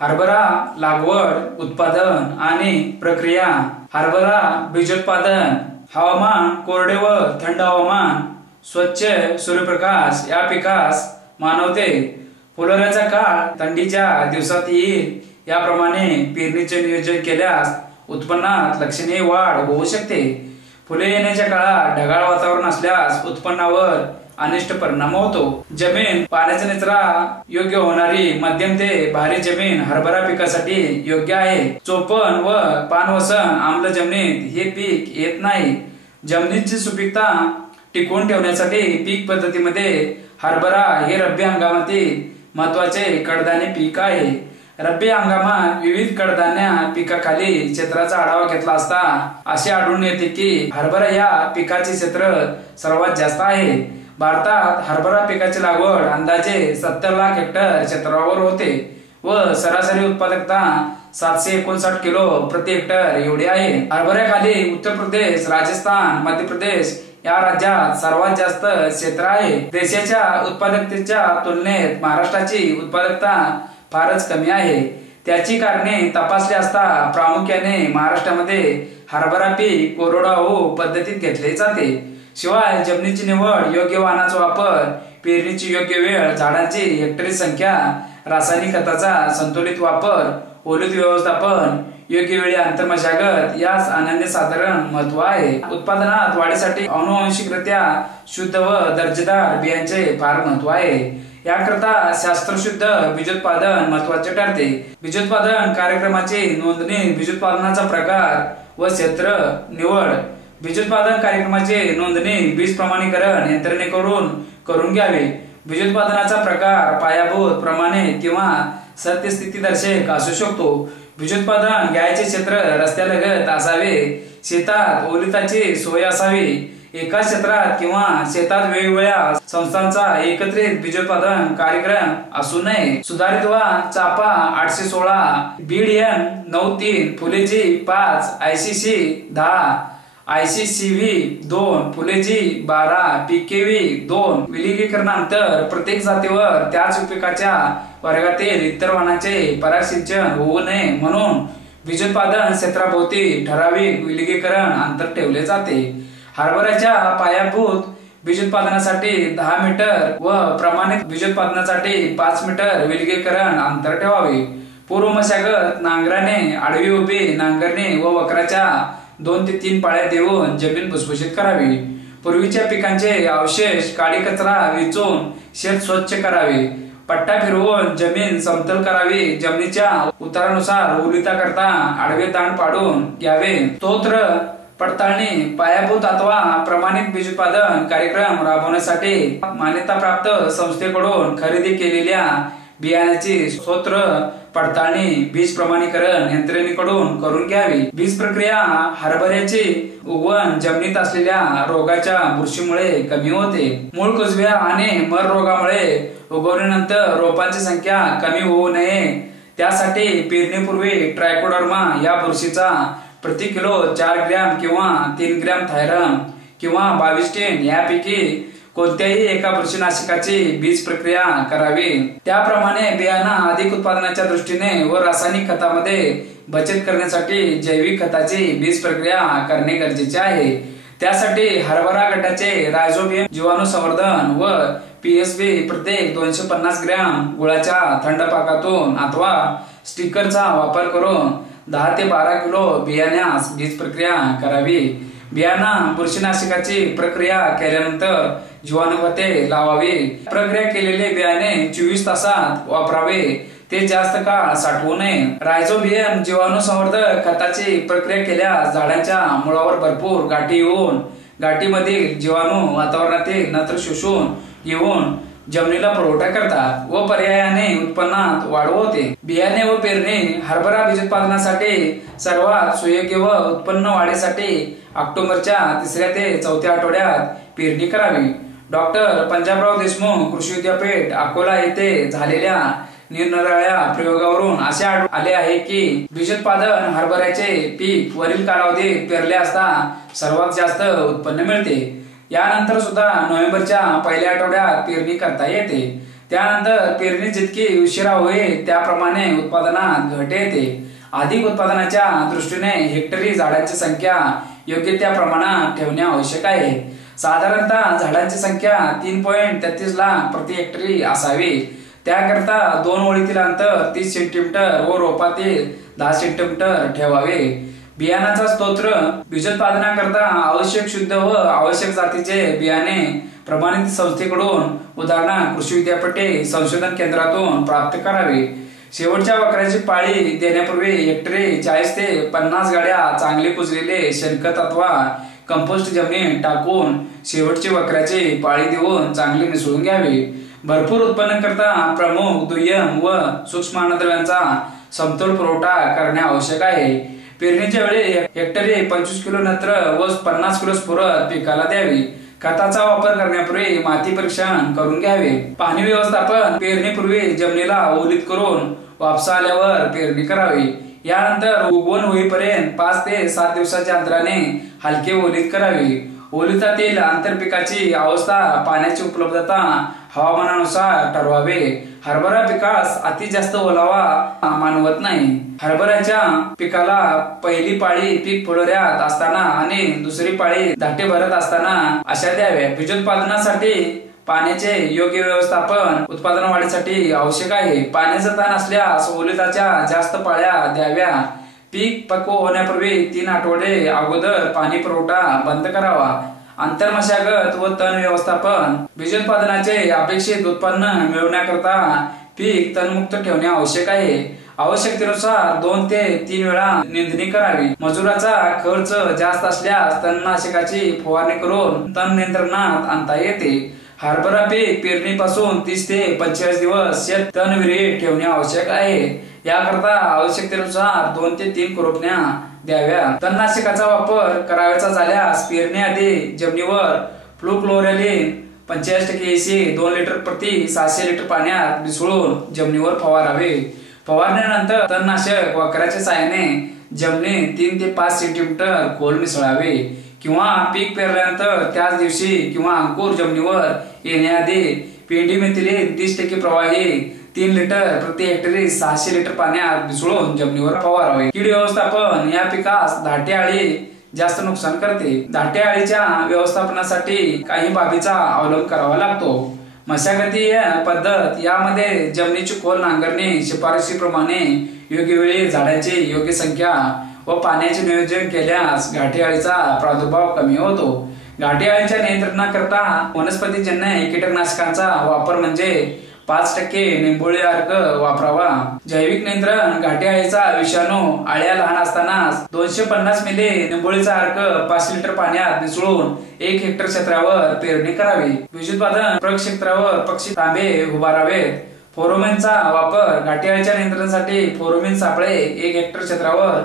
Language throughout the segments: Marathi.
हरभरा लागवड, उत्पादन आणि प्रक्रिया. हरभरा बीजोत्पादन. हवामान कोरडे व थंड हवामान, स्वच्छ सूर्यप्रकाश या पिकास मानवते. फुलोऱ्याचा काळ थंडीच्या दिवसात येईल. याप्रमाणे पेरणीचे नियोजन केल्यास उत्पन्नात लक्षणीय वाढ होऊ शकते. फुले येण्याच्या काळात ढगाळ वातावरण असल्यास उत्पन्नावर अनिष्ट परिणाम होतो. जमीन पाण्याचा निचरा योग्य होणारी मध्यम ते भारी जमीन हरभरा पिकासाठी योग्य आहे. चोपण व पानवसन आम्ल जमिनीत हे पीक येत नाही. जमिनीची सुपीकता टिकवून ठेवण्यासाठी पीक पद्धतीमध्ये हरभरा हे रब्बी हंगामातील महत्वाचे कडधान्य पीक आहे. रब्बी हंगामात विविध कडधान्य पिकाखाली क्षेत्राचा आढावा घेतला असता असे आढळून येते की हरभरा या पिकाचे क्षेत्र सर्वात जास्त आहे. भारतात हरभरा पिकाची लागवड अंदाजे 70 लाख हेक्टर क्षेत्रावर होते व सरासरी उत्पादकता 759 किलो प्रति हेक्टर एवढी आहे. हरभऱ्याखाली उत्तर प्रदेश, राजस्थान, मध्य प्रदेश या राज्यात सर्वात जास्त क्षेत्र आहे. देशाच्या उत्पादकतेच्या तुलनेत महाराष्ट्राची उत्पादकता फारच कमी आहे. त्याची कारणे तपासली असता प्रामुख्याने महाराष्ट्रामध्ये हरभरा पीक कोरडवाहू पद्धतीत घेतले जाते. शिवाय जमिनीची निवड, योग्य वाहनाचा वापर, पेरणीची योग्य वेळ, झाडांची हेक्टरी संख्या, रासायनिक खताचा संतुलित वापर, ओलीत व्यवस्थापन, योग्य वेळी आंतरमशागत यास अनन्यसाधारण महत्व आहे. उत्पादनात वाढीसाठी अनुवांशिकरित्या शुद्ध व दर्जेदार बियांचे फार महत्व आहे. याकरता शास्त्रशुद्ध बीजोत्पादन महत्वाचे ठरते. बीजोत्पादन कार्यक्रमाची नोंदणी, बीजोत्पादनाचा प्रकार व क्षेत्र निवड. बीजोत्पादन कार्यक्रमाची नोंदणी बीज प्रमाणीकरण यंत्रणेकडून करून घ्यावी. बीजोत्पादनाचा प्रकार पायाभूत, प्रमाणित किंवा सत्यस्थितीदर्शक असू शकतो. बीजोत्पादन घ्यायचे क्षेत्र रस्त्यालगत असावे. शेतात ओलिताची सोय असावी. एका क्षेत्रात किंवा शेतात वेगवेगळ्या संस्थांचा एकत्रित बीजोत्पादन कार्यक्रम असू नये. सुधारित वा चापा 816, बीड एन 93, फुलेजी 5, ICC 10, ICCV 2, फुलेजी 12, PKV 2. विलगीकरणानंतर प्रत्येक जातीवर त्याच पिकाच्या वर्गातील इतर वाहनाचे परागसिंचन होऊ नये म्हणून बीजोत्पादन क्षेत्राभोवती ठराविक विलगीकरण अंतर ठेवले जाते. हरभऱ्याच्या पायाभूत बीजोत्पादनासाठी 10 मीटर व प्रमाणित बीजोत्पादनासाठी 5 मीटर विलगीकरण अंतर ठेवावे. पूर्व मशागत नांगराने आडवी उभी नांगरणी व वक्राच्या 2 ते 3 पाळ्या देऊन जमीन भुसभुशीत करावी. पूर्वीच्या पिकांचे अवशेष, काडी कचरा विचून शेत स्वच्छ करावे. पट्टा फिरवून जमीन समतल करावी. जमिनीच्या उतारानुसार ओलिता करता आडवे ताण पाडून घ्यावे. स्तोत्र पडताळणी, पायाभूत अथवा प्रमाणित बीजोत्पादन कार्यक्रम राबवण्यासाठी मान्यताप्राप्त संस्थेकडून खरेदी केलेल्या बियाण्याची स्तोत्र पडताळणी बीज प्रमाणीकरण यंत्रणेकडून करून घ्यावी. बीज प्रक्रिया. हरभऱ्याची उगवण जमिनीत असलेल्या रोगाच्या बुरशीमुळे कमी होते. मूळ कुजव्या आणि मर रोगामुळे उगवणीनंतर रोपांची संख्या कमी होऊ नये त्यासाठी पेरणीपूर्वी ट्रायकोडर्मा या बुरशीचा प्रति किलो 4 ग्रॅम किंवा 3 ग्रॅम थायरम किंवा 22 टेन यापैकी कोणत्याही एका बुरशीनाशकाची बीज प्रक्रिया करावी. त्याप्रमाणे बियाणं अधिक उत्पादनाच्या दृष्टीने व रासायनिक खतामध्ये बचत करण्यासाठी जैविक खताची बीज प्रक्रिया करणे गरजेचे आहे. त्यासाठी हरभरा गटाचे रायझोबियम जीवाणू संवर्धन व PSB प्रत्येक 250 ग्रॅम गुळाच्या थंड पाकातून अथवा स्टिकरचा वापर करून 10 ते 12 किलो बियाण्यास बीज प्रक्रिया करावी. बियाणं बुरशीनाशकाची प्रक्रिया केल्यानंतर जीवाणू खते लावावी. प्रक्रिया केलेले बियाणे 24 तासात वापरावे. ते जास्त काळ साठवू नये. रायझोबियम जीवाणू संवर्धक खताची प्रक्रिया केल्यास झाडांच्या मुळावर भरपूर गाठी येऊन गाठीमधील जीवाणू वातावरणातील नत्र शोषून घेऊन जमिनीला पुरवठा करतात व पर्यायाने उत्पन्नात वाढ होते. बियाणे व पेरणी. हरभरा बीजोत्पादनासाठी सर्वात सुयोग्य व उत्पन्न वाढीसाठी ऑक्टोबरच्या 3ऱ्या ते 4थ्या आठवड्यात पेरणी करावी. डॉक्टर पंजाबराव देशमुख कृषी विद्यापीठ अकोला येथे झालेल्या निरनिराळ्या प्रयोगावरून असे आढळून आले आहे की बीजोत्पादन हरभऱ्याचे पीक वरील कालावधीत पेरले असता सर्वात जास्त उत्पन्न मिळते. यानंतर सुद्धा नोव्हेंबरच्या पहिल्या आठवड्यात पेरणी करता येते. त्यानंतर पेरणी जितकी उशिरा होईल त्याप्रमाणे उत्पादनात घट येते। अधिक उत्पादनाच्या दृष्टीने हेक्टरी झाडांची संख्या योग्य त्या प्रमाणात ठेवणे आवश्यक आहे। साधारणतः झाडांची संख्या 3.33 लाख प्रति हेक्टरी असावी। त्याकरता 2 ओळीतील अंतर 30 सेंटीमीटर व रोपातील 10 सेंटीमीटर ठेवावे। बियाणाचा स्त्रोत बीजोत्पादनाकरता आवश्यक शुद्ध व आवश्यक जातीचे बियाणे प्रमाणित संस्थेकडून उदाहरणार्थ कृषी विद्यापीठ संशोधन केंद्रातून प्राप्त करावे। शेवटच्या वखराची पाळी देण्यापूर्वी हेक्टरी 40 ते 50 गाड्या चांगले कुजलेले शेणखत अथवा कंपोस्ट जमिनीत टाकून शेवटची वखराची पाळी देऊन चांगले मिसळून घ्यावे। भरपूर उत्पन्न करता प्रमुख, दुय्यम व सूक्ष्म अन्नद्रव्यांचा समतोल पुरवठा करणे आवश्यक आहे। पेरणीच्या वेळी हेक्टरी 25 किलो नत्र व 50 किलो स्फुरद पिकाला द्यावी। खताचा वापर करण्यापूर्वी माती परीक्षण करून घ्यावे। पाणी व्यवस्थापन पेरणीपूर्वी जमिनीला ओलीत करून वापसा आल्यावर पेरणी करावी। यानंतर उगवण होईपर्यंत 5 ते 7 दिवसाच्या अंतराने हलके ओलीत करावी। ओलितातील आंतरपिकाची अवस्था, पाण्याची उपलब्धता हवामानानुसार ठरवावे। हरभरा पिकास अति जास्त ओलावा मानवत नाही। हरभऱ्याच्या पिकाला पहिली पाळी पीक फुलोऱ्यात असताना आणि दुसरी पाळी दाटे भरत असताना अशा द्याव्या। बीजोत्पादनासाठी पाण्याचे योग्य व्यवस्थापन उत्पादन वाढीसाठी आवश्यक आहे। पाण्याचा ताण असल्यास ओलिताच्या जास्त पाळ्या द्याव्या। पीक पक्व होण्यापूर्वी 3 आठवडे अगोदर पाणी पुरवठा बंद करावा। आंतरमशागत व तण व्यवस्थापन बीजोत्पादनाचे अपेक्षित उत्पन्न मिळवण्याकरता पीक तणमुक्त ठेवणे आवश्यक आहे। आवश्यकतेनुसार 2 ते 3 वेळा निंदणी करावी। मजुराचा खर्च जास्त असल्यास तणनाशकाची फवारणी करून तण नियंत्रणात आणता येते। हरभरा पीक पेरणीपासून 30 ते 45 दिवस शेत तणविरहित ठेवणे आवश्यक आहे। याकरता आवश्यकतेनुसार 2 ते 3 खुरपण्या द्याव्या। तणनाशकाचा वापर करायचा झाल्यास पेरणी आधी जमिनीवर फ्लुक्लोरॅलिन 85% EC 2 लिटर प्रति 600 लिटर पाण्यात मिसळून जमिनीवर फवारावे। फवारण्यानंतर तणनाशक वखराच्या साहाय्याने जमिनीत 3 ते 5 सेंटीमीटर खोल मिसळावे किंवा पीक पेरल्यानंतर त्याच दिवशी किंवा अंकुर जमिनीवर येण्याआधी पेंडिमिथिलिन 30% प्रवाही 3 लिटर प्रति हेक्टरी 600 लिटर पाण्यात मिसळून जमिनीवर फवारावे। कीड व्यवस्थापन या पिकास धाटे अळी जास्त नुकसान करते। धाटे अळीच्या व्यवस्थापनासाठी काही बाबीचा अवलंब करावा लागतो। मशागतीय पद्धत यामध्ये जमिनीची खोल नांगरणी, शिफारशीप्रमाणे योग्य वेळी झाडांची योग्य संख्या व पाण्याचे नियोजन केल्यास घाटे अळीचा प्रादुर्भाव कमी होतो। घाटे अळीच्या नियंत्रणाकरता वनस्पतीजन्य कीटकनाशकांचा वापर म्हणजे 5% निंबोळी अर्क वापरावा। जैविक नियंत्रण घाटे अळीचा विषाणू अळ्या लहान असतानाच 250 मिली निंबोळीचा अर्क 5 लिटर पाण्यात मिसळून 1 हेक्टर क्षेत्रावर पेरणी करावी। बीजोत्पादन प्रयोग क्षेत्रावर पक्षी तांबे उभारावेत। फेरोमोनचा वापर घाटे अळीच्या नियंत्रणासाठी फेरोमोन सापळे 1 हेक्टर क्षेत्रावर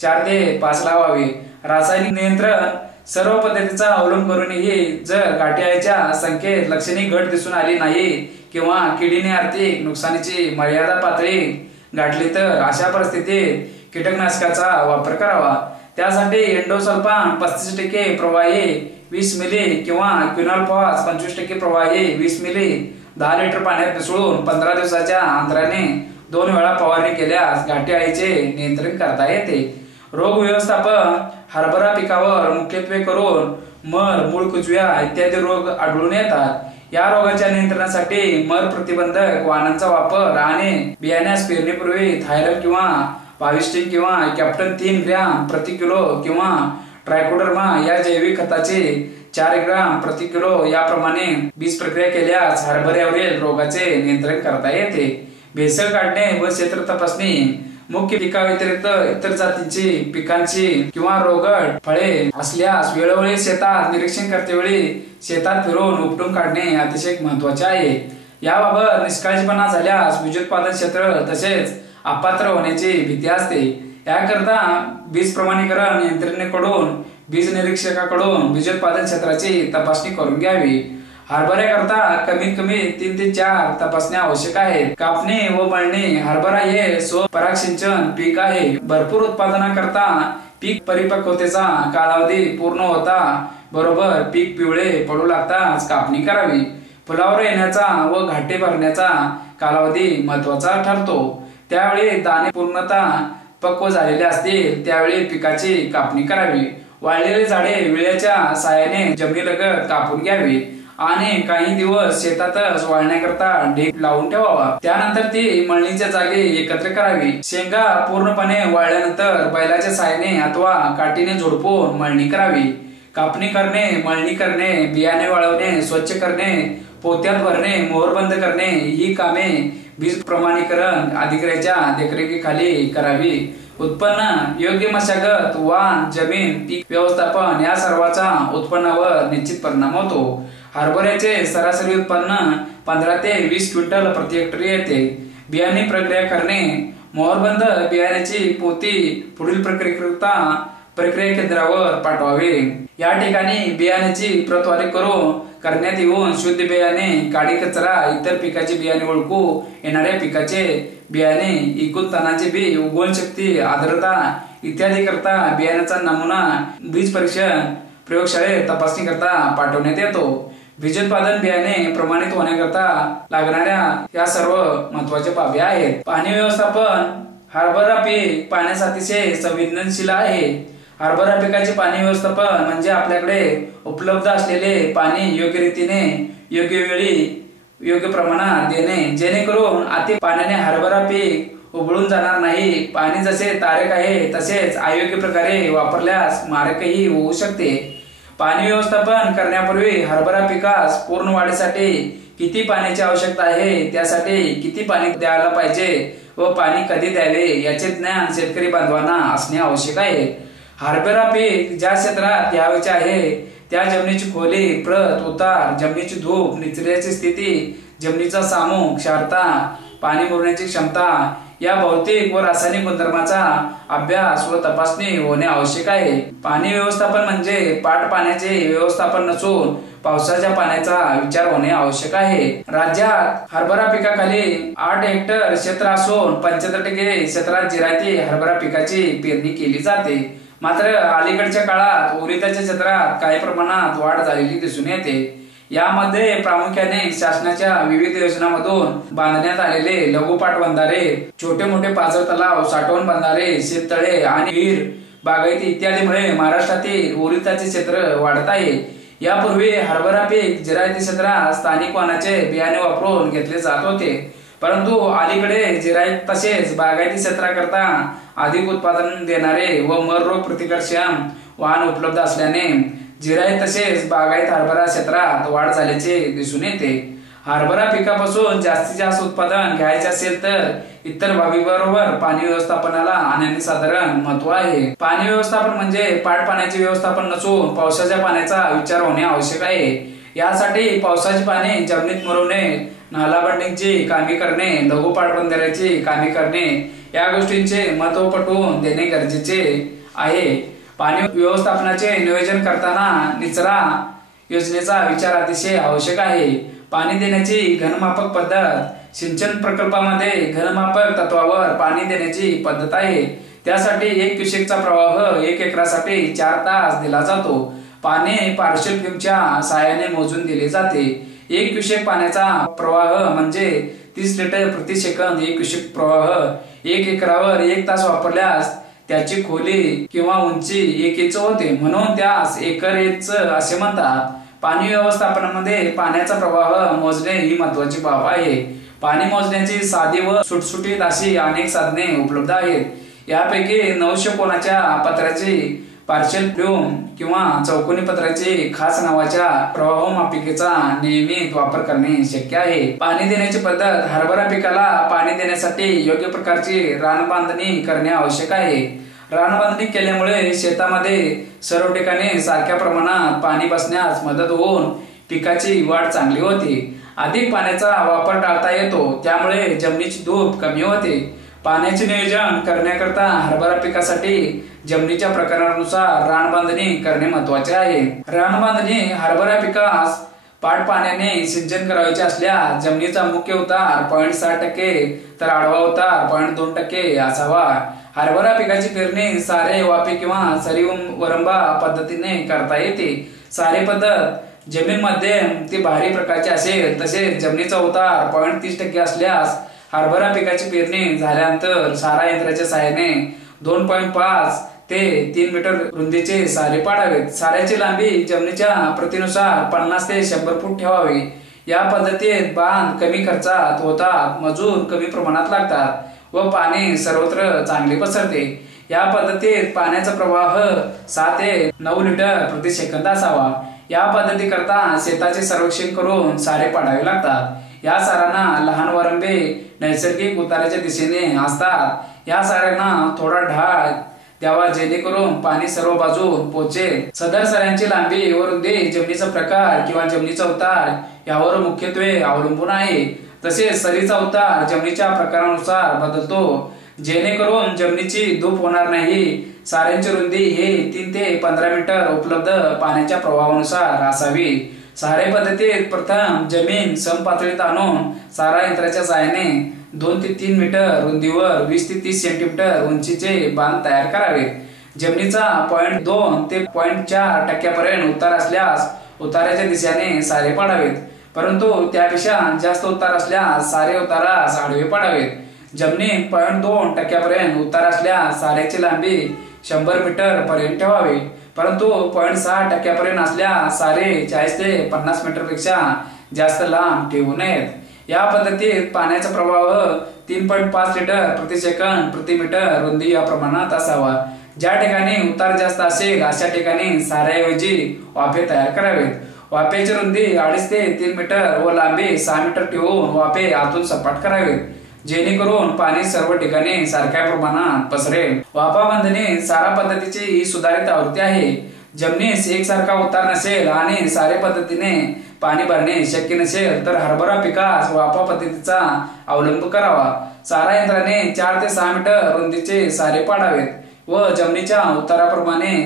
4 ते 5 लावावे। रासायनिक नियंत्रण सर्व पद्धतीचा अवलंब करूनही जर घाटे अळीच्या संख्येत लक्षणीय घट दिसून आली नाही किंवा किडीने आर्थिक नुकसानीची मर्यादा पातळी गाठली तर अशा परिस्थितीत कीटकनाशकाचा वापर करावा। त्यासाठी एंडोसल्फान 35% प्रवाही 20 मिली किंवा क्विनोलफॉस 25% प्रवाही 20 मिली 10 लिटर पाण्यात मिसळून 15 दिवसाच्या अंतराने 2 वेळा फवारणी केल्यास घाटे अळीचे नियंत्रण करता येते। रोग व्यवस्थापन हरभरा पिकावर मुख्यत्वे करून मर, मूळ कुजव्या इत्यादी रोग आढळून येतात। या रोगाच्या नियंत्रणासाठी मर प्रतिबंधक वाणांचा वापर आणि बियाण्यास पेरणीपूर्वी थायरम किंवा पाविस्टिन किंवा कॅप्टन 3 ग्रॅम प्रति किलो किंवा ट्रायकोडर्मा या जैविक खताचे 4 ग्रॅम प्रति किलो याप्रमाणे बीज प्रक्रिया केल्यास हरभऱ्यावरील रोगाचे नियंत्रण करता येते। भेसळ काढणे व क्षेत्र तपासणी मुख्य पिकाव्यतिरिक्त इतर जातींची पिकांची किंवा रोगट फळे असल्यास वेळोवेळी शेतात निरीक्षण करतेवेळी शेतात फिरून उपटून काढणे अतिशय महत्त्वाचे आहे। याबाबत निष्काळजीपणा झाल्यास बीजोत्पादन क्षेत्र तसेच अपात्र होण्याची भीती असते। याकरता बीज प्रमाणीकरण यंत्रणेकडून बीज निरीक्षकाकडून बीजोत्पादन क्षेत्राची तपासणी करून घ्यावी। हरभऱ्याकरता कमीत कमी 3 ते 4 तपासण्या आवश्यक आहेत। कापणी व मळणी हरभरा हे स्वपराग सिंचन पीक आहे। भरपूर उत्पादनाकरता पीक परिपक्वतेचा कालावधी पूर्ण होता बरोबर पीक पिवळे पडू लागताच कापणी करावी। फुलावर येण्याचा व घाटे भरण्याचा कालावधी महत्वाचा ठरतो। त्यावेळी दाणे पूर्णतः पक्व झालेले असतील त्यावेळी पिकाची कापणी करावी। वाळलेले झाडे विळ्याच्या साहाय्याने जमिनीलगत कापून घ्यावी आणि काही दिवस शेतातच वाळण्याकरता ढीग लावून ठेवावा। त्यानंतर ती मळणीच्या जागी एकत्र करावी। शेंगा पूर्णपणे वाळल्यानंतर बैलाच्या साहाय्याने अथवा काठीने झोडपून मळणी करावी। कापणी करणे, मळणी करणे, बियाणे वाळवणे, स्वच्छ करणे, पोत्यात भरणे, मोहरबंद करणे ही कामे बीज प्रमाणीकरण अधिकाऱ्याच्या देखरेखीखाली करावी। उत्पन्न, योग्य मशागत, वाण, जमीन, पीक व्यवस्थापन या सर्वांचा उत्पन्नावर निश्चित परिणाम होतो। हरभऱ्याचे सरासरी उत्पन्न 15 ते 20 क्विंटल प्रति हेक्टर येते। बियाणे प्रक्रिया करणे, मोहरबंद बियाण्याची पोती पुढील प्रक्रिया केंद्रावर पाठवावे। या ठिकाणी बियाण्याची प्रतवारी करण्यात येऊन शुद्ध बियाणे, काळी कचरा, इतर पिकाचे बियाणे ओळखू येणाऱ्या पिकाचे बियाणे, एकूण तणाचे बी, उगवण शक्ती, आर्द्रता इत्यादी करता बियाण्याचा नमुना बीज परीक्षण प्रयोगशाळेत तपासणी करता पाठवण्यात येतो। बीजोत्पादन बियाणे प्रमाणित होण्याकरता लागणाऱ्या या सर्व महत्वाच्या बाबी आहेत। पाणी व्यवस्थापन, हरभरा पीक पाण्यासाठी संवेदनशील आहे। हरभरा पिकाचे पाणी व्यवस्थापन म्हणजे आपल्याकडे उपलब्ध असलेले पाणी योग्य रीतीने, योग्य वेळी, योग्य प्रमाणात देणे, जेणेकरून अति पाण्याने हरभरा पीक उबळून जाणार नाही। पाणी जसे तारक आहे तसेच अयोग्य प्रकारे वापरल्यास मारकही होऊ शकते। पाणी व्यवस्थापन करण्यापूर्वी हरभरा पिकास पूर्ण वाढीसाठी किती पाण्याची आवश्यकता आहे, त्यासाठी किती पाणी द्यायला पाहिजे व पाणी कधी द्यावे याचे ज्ञान शेतकरी बांधवांना असणे आवश्यक आहे। हरभरा पीक ज्या क्षेत्रात घ्यावयाचे आहे त्या जमिनीची खोली, प्रत, उतार, जमिनीची धूप, निचऱ्याची स्थिती, जमिनीचा सामूहिक क्षारता, पाणी मुरण्याची क्षमता या भौतिक व रासायनिक गुणधर्माचा अभ्यास व तपासणी होणे आवश्यक आहे। पाणी व्यवस्थापन म्हणजे पाट पाण्याचे व्यवस्थापन नसून पावसाच्या पाण्याचा विचार होणे आवश्यक आहे। राज्यात हरभरा पिकाखाली 8 हेक्टर क्षेत्र असून 75% क्षेत्रात जिरायती हरभरा पिकाची पेरणी केली जाते। मात्र अलीकडच्या काळात उडीदाच्या क्षेत्रात काही प्रमाणात वाढ झालेली दिसून येते। यामध्ये प्रामुख्याने शासनाच्या विविध योजनांमधून बांधण्यात आलेले लघु पाटबंधारे, छोटे मोठे पाझर तलाव, साठवण बंधारे, शेततळे आणि विहीर बागायती इत्यादीमुळे महाराष्ट्रातील उडीदाचे क्षेत्र वाढत आहे। यापूर्वी हरभरा पीक जिरायती क्षेत्रात स्थानिक वाणाचे बियाणे वापरून घेतले जात होते, परंतु अलीकडे जिरायत तसेच बागायती क्षेत्राकरता अधिक उत्पादन देणारे व मर रोग प्रतिकारक्षम वाण उपलब्ध असल्याने जिरायत तसेच बागायत हरभरा क्षेत्रात वाढ झाल्याचे दिसून येते। हरभरा पिकापासून जास्तीत जास्त उत्पादन घ्यायचे असेल तर इतर बाबीबरोबर पाणी व्यवस्थापनाला अनन्यसाधारण महत्व आहे। पाणी व्यवस्थापन म्हणजे पाट पाण्याचे व्यवस्थापन नसून पावसाच्या पाण्याचा विचार होणे आवश्यक आहे। यासाठी पावसाचे पाणी जमिनीत मुरवणे, नालाबंदीची कामे करणे, लघु पाटबंधाऱ्याची कामे करणे या गोष्टींचे महत्व पटवून देणे गरजेचे आहे। पाणी व्यवस्थापनाचे नियोजन करताना निचरा योजनेचा विचार अतिशय आवश्यक आहे। पाणी देण्याची घनमापक पद्धत, सिंचन प्रकल्पामध्ये घनमापक तत्वावर पाणी देण्याची पद्धत आहे। त्यासाठी 1 क्युसेकचा प्रवाह 1 एकरासाठी 4 तास दिला जातो। पाणी पार्शल फ्लूमच्या साहाय्याने मोजून दिले जाते। 1 क्युसेक पाण्याचा प्रवाह म्हणजे 30 लिटर प्रति सेकंद। 1 क्युसेक प्रवाह 1 एकरावर 1 तास वापरल्यास त्याची खोली किंवा उंची 1 इंच होते, म्हणून त्यास एकर इंच असे म्हणतात। पाणी व्यवस्थापनामध्ये पाण्याचा प्रवाह मोजणे ही महत्वाची बाब आहे। पाणी मोजण्याची साधी व सुटसुटीत अशी अनेक साधने उपलब्ध आहेत। यापैकी 900 कोनाच्या पत्राची पार्शल फ्लूम किंवा चौकोनी पत्राची खास नावाच्या प्रवाह मापिकेचा नियमित वापर करणे शक्य आहे। पाणी देण्याची पद्धत, हरभरा पिकाला पाणी देण्यासाठी योग्य प्रकारची रान बांधणी करणे आवश्यक आहे। रान बांधणी केल्यामुळे शेतामध्ये सर्व ठिकाणी सारख्या प्रमाणात पाणी बसण्यास मदत होऊन पिकाची वाढ चांगली होते। अधिक पाण्याचा वापर टाळता येतो, त्यामुळे जमिनीची धूप कमी होते। पाण्याचे नियोजन करण्याकरता हरभरा पिकासाठी जमिनीच्या प्रकारानुसार रान बांधणी करणे महत्वाचे आहे। रान बांधणी हरभरा पिकास पाट पाण्याने सिंचन करायचे असल्यास जमिनीचा मुख्य उतार 0.6% तर आडवा उतार 0.2% असावा। हरभरा पिकाची पेरणी सारे, वाफे किंवा सरी वरंबा पद्धतीने करता येते। सारे पद्धत जमीन मध्यम ती भारी प्रकारची असेल तसेच जमिनीचा उतार 0.30% असल्यास हरभरा पिकाची पेरणी झाल्यानंतर सारा यंत्राच्या सहाय्याने 2.5 ते 3 मीटर रुंदीचे सारे पाडावेत। साऱ्याची लांबी जमिनीच्या प्रतीनुसार 50 ते 100 फूट ठेवावी। या पद्धतीत बांध कमी खर्चात होतात, मजूर कमी प्रमाणात लागतात व पाणी सर्वत्र चांगले पसरते। या पद्धतीत पाण्याचा प्रवाह 6 ते 9 लिटर प्रति सेकंद असावा। या पद्धतीकरता शेताचे सर्वेक्षण करून सारे पाडावे लागतात। या साऱ्यांना लहान वरंबे नैसर्गिक उताराच्या दिशेने असतात। या साऱ्यांना थोडा ढाळ द्यावा जेणेकरून पाणी सर्व बाजून पोहोचेल। सदर साऱ्यांची लांबी व रुंदी जमिनीचा प्रकार किंवा जमिनीचा उतार यावर मुख्यत्वे अवलंबून आहे। तसेच सरीचा उतार जमिनीच्या प्रकारानुसार बदलतो जेणेकरून जमिनीची धूप होणार नाही। साऱ्यांची रुंदी हे 3 ते 15 मीटर उपलब्ध पाण्याच्या प्रवाहानुसार असावी। सारे पद्धतीत प्रथम जमीन समपातळीत आणून सारा यंत्राच्या सहाय्याने 2 ते 3 मीटर रुंदीवर 20 ते 30 सेंटीमीटर उंचीचे बांध तयार करावेत। जमिनीचा 0.2 ते 0.4% पर्यंत उतार असल्यास उताराच्या दिशेने सारे पाडावेत, परंतु त्यापेक्षा जास्त उतार असल्यास सारे उतारास आडवे पाडावेत। जमिनीत 0.2% पर्यंत उतार असल्यास साऱ्याची लांबी 100 मीटर पर्यंत ठेवावी, परंतु 0.6% पर्यंत असल्यास सारे 40 ते 50 मीटर पेक्षा जास्त लांब ठेवू नयेत। या पद्धतीत पाण्याचा प्रवाह 3.5 लिटर प्रति सेकंद प्रति मीटर रुंदी या प्रमाणात असावा। ज्या ठिकाणी उतार जास्त असेल अशा ठिकाणी साऱ्याऐवजी वाफे तयार करावेत। वाफेची रुंदी 2.5 ते 3 मीटर व लांबी 6 मीटर ठेवून वाफे आतून सपाट करावेत जेणेकरून पाणी सर्व ठिकाणी सारख्या प्रमाणात पसरेल। वाफा बांधणी सारा पद्धतीची ही सुधारित आवृत्ती आहे। जमिनीस एकसारखा उतार नसेल आणि सारे पद्धतीने पाणी भरणे शक्य नसेल तर हरभरा पिकास वाफा पद्धतीचा अवलंब करावा। सारा यंत्राने 4 ते 6 मीटर रुंदीचे सारे पाडावेत व जमिनीच्या उताराप्रमाणे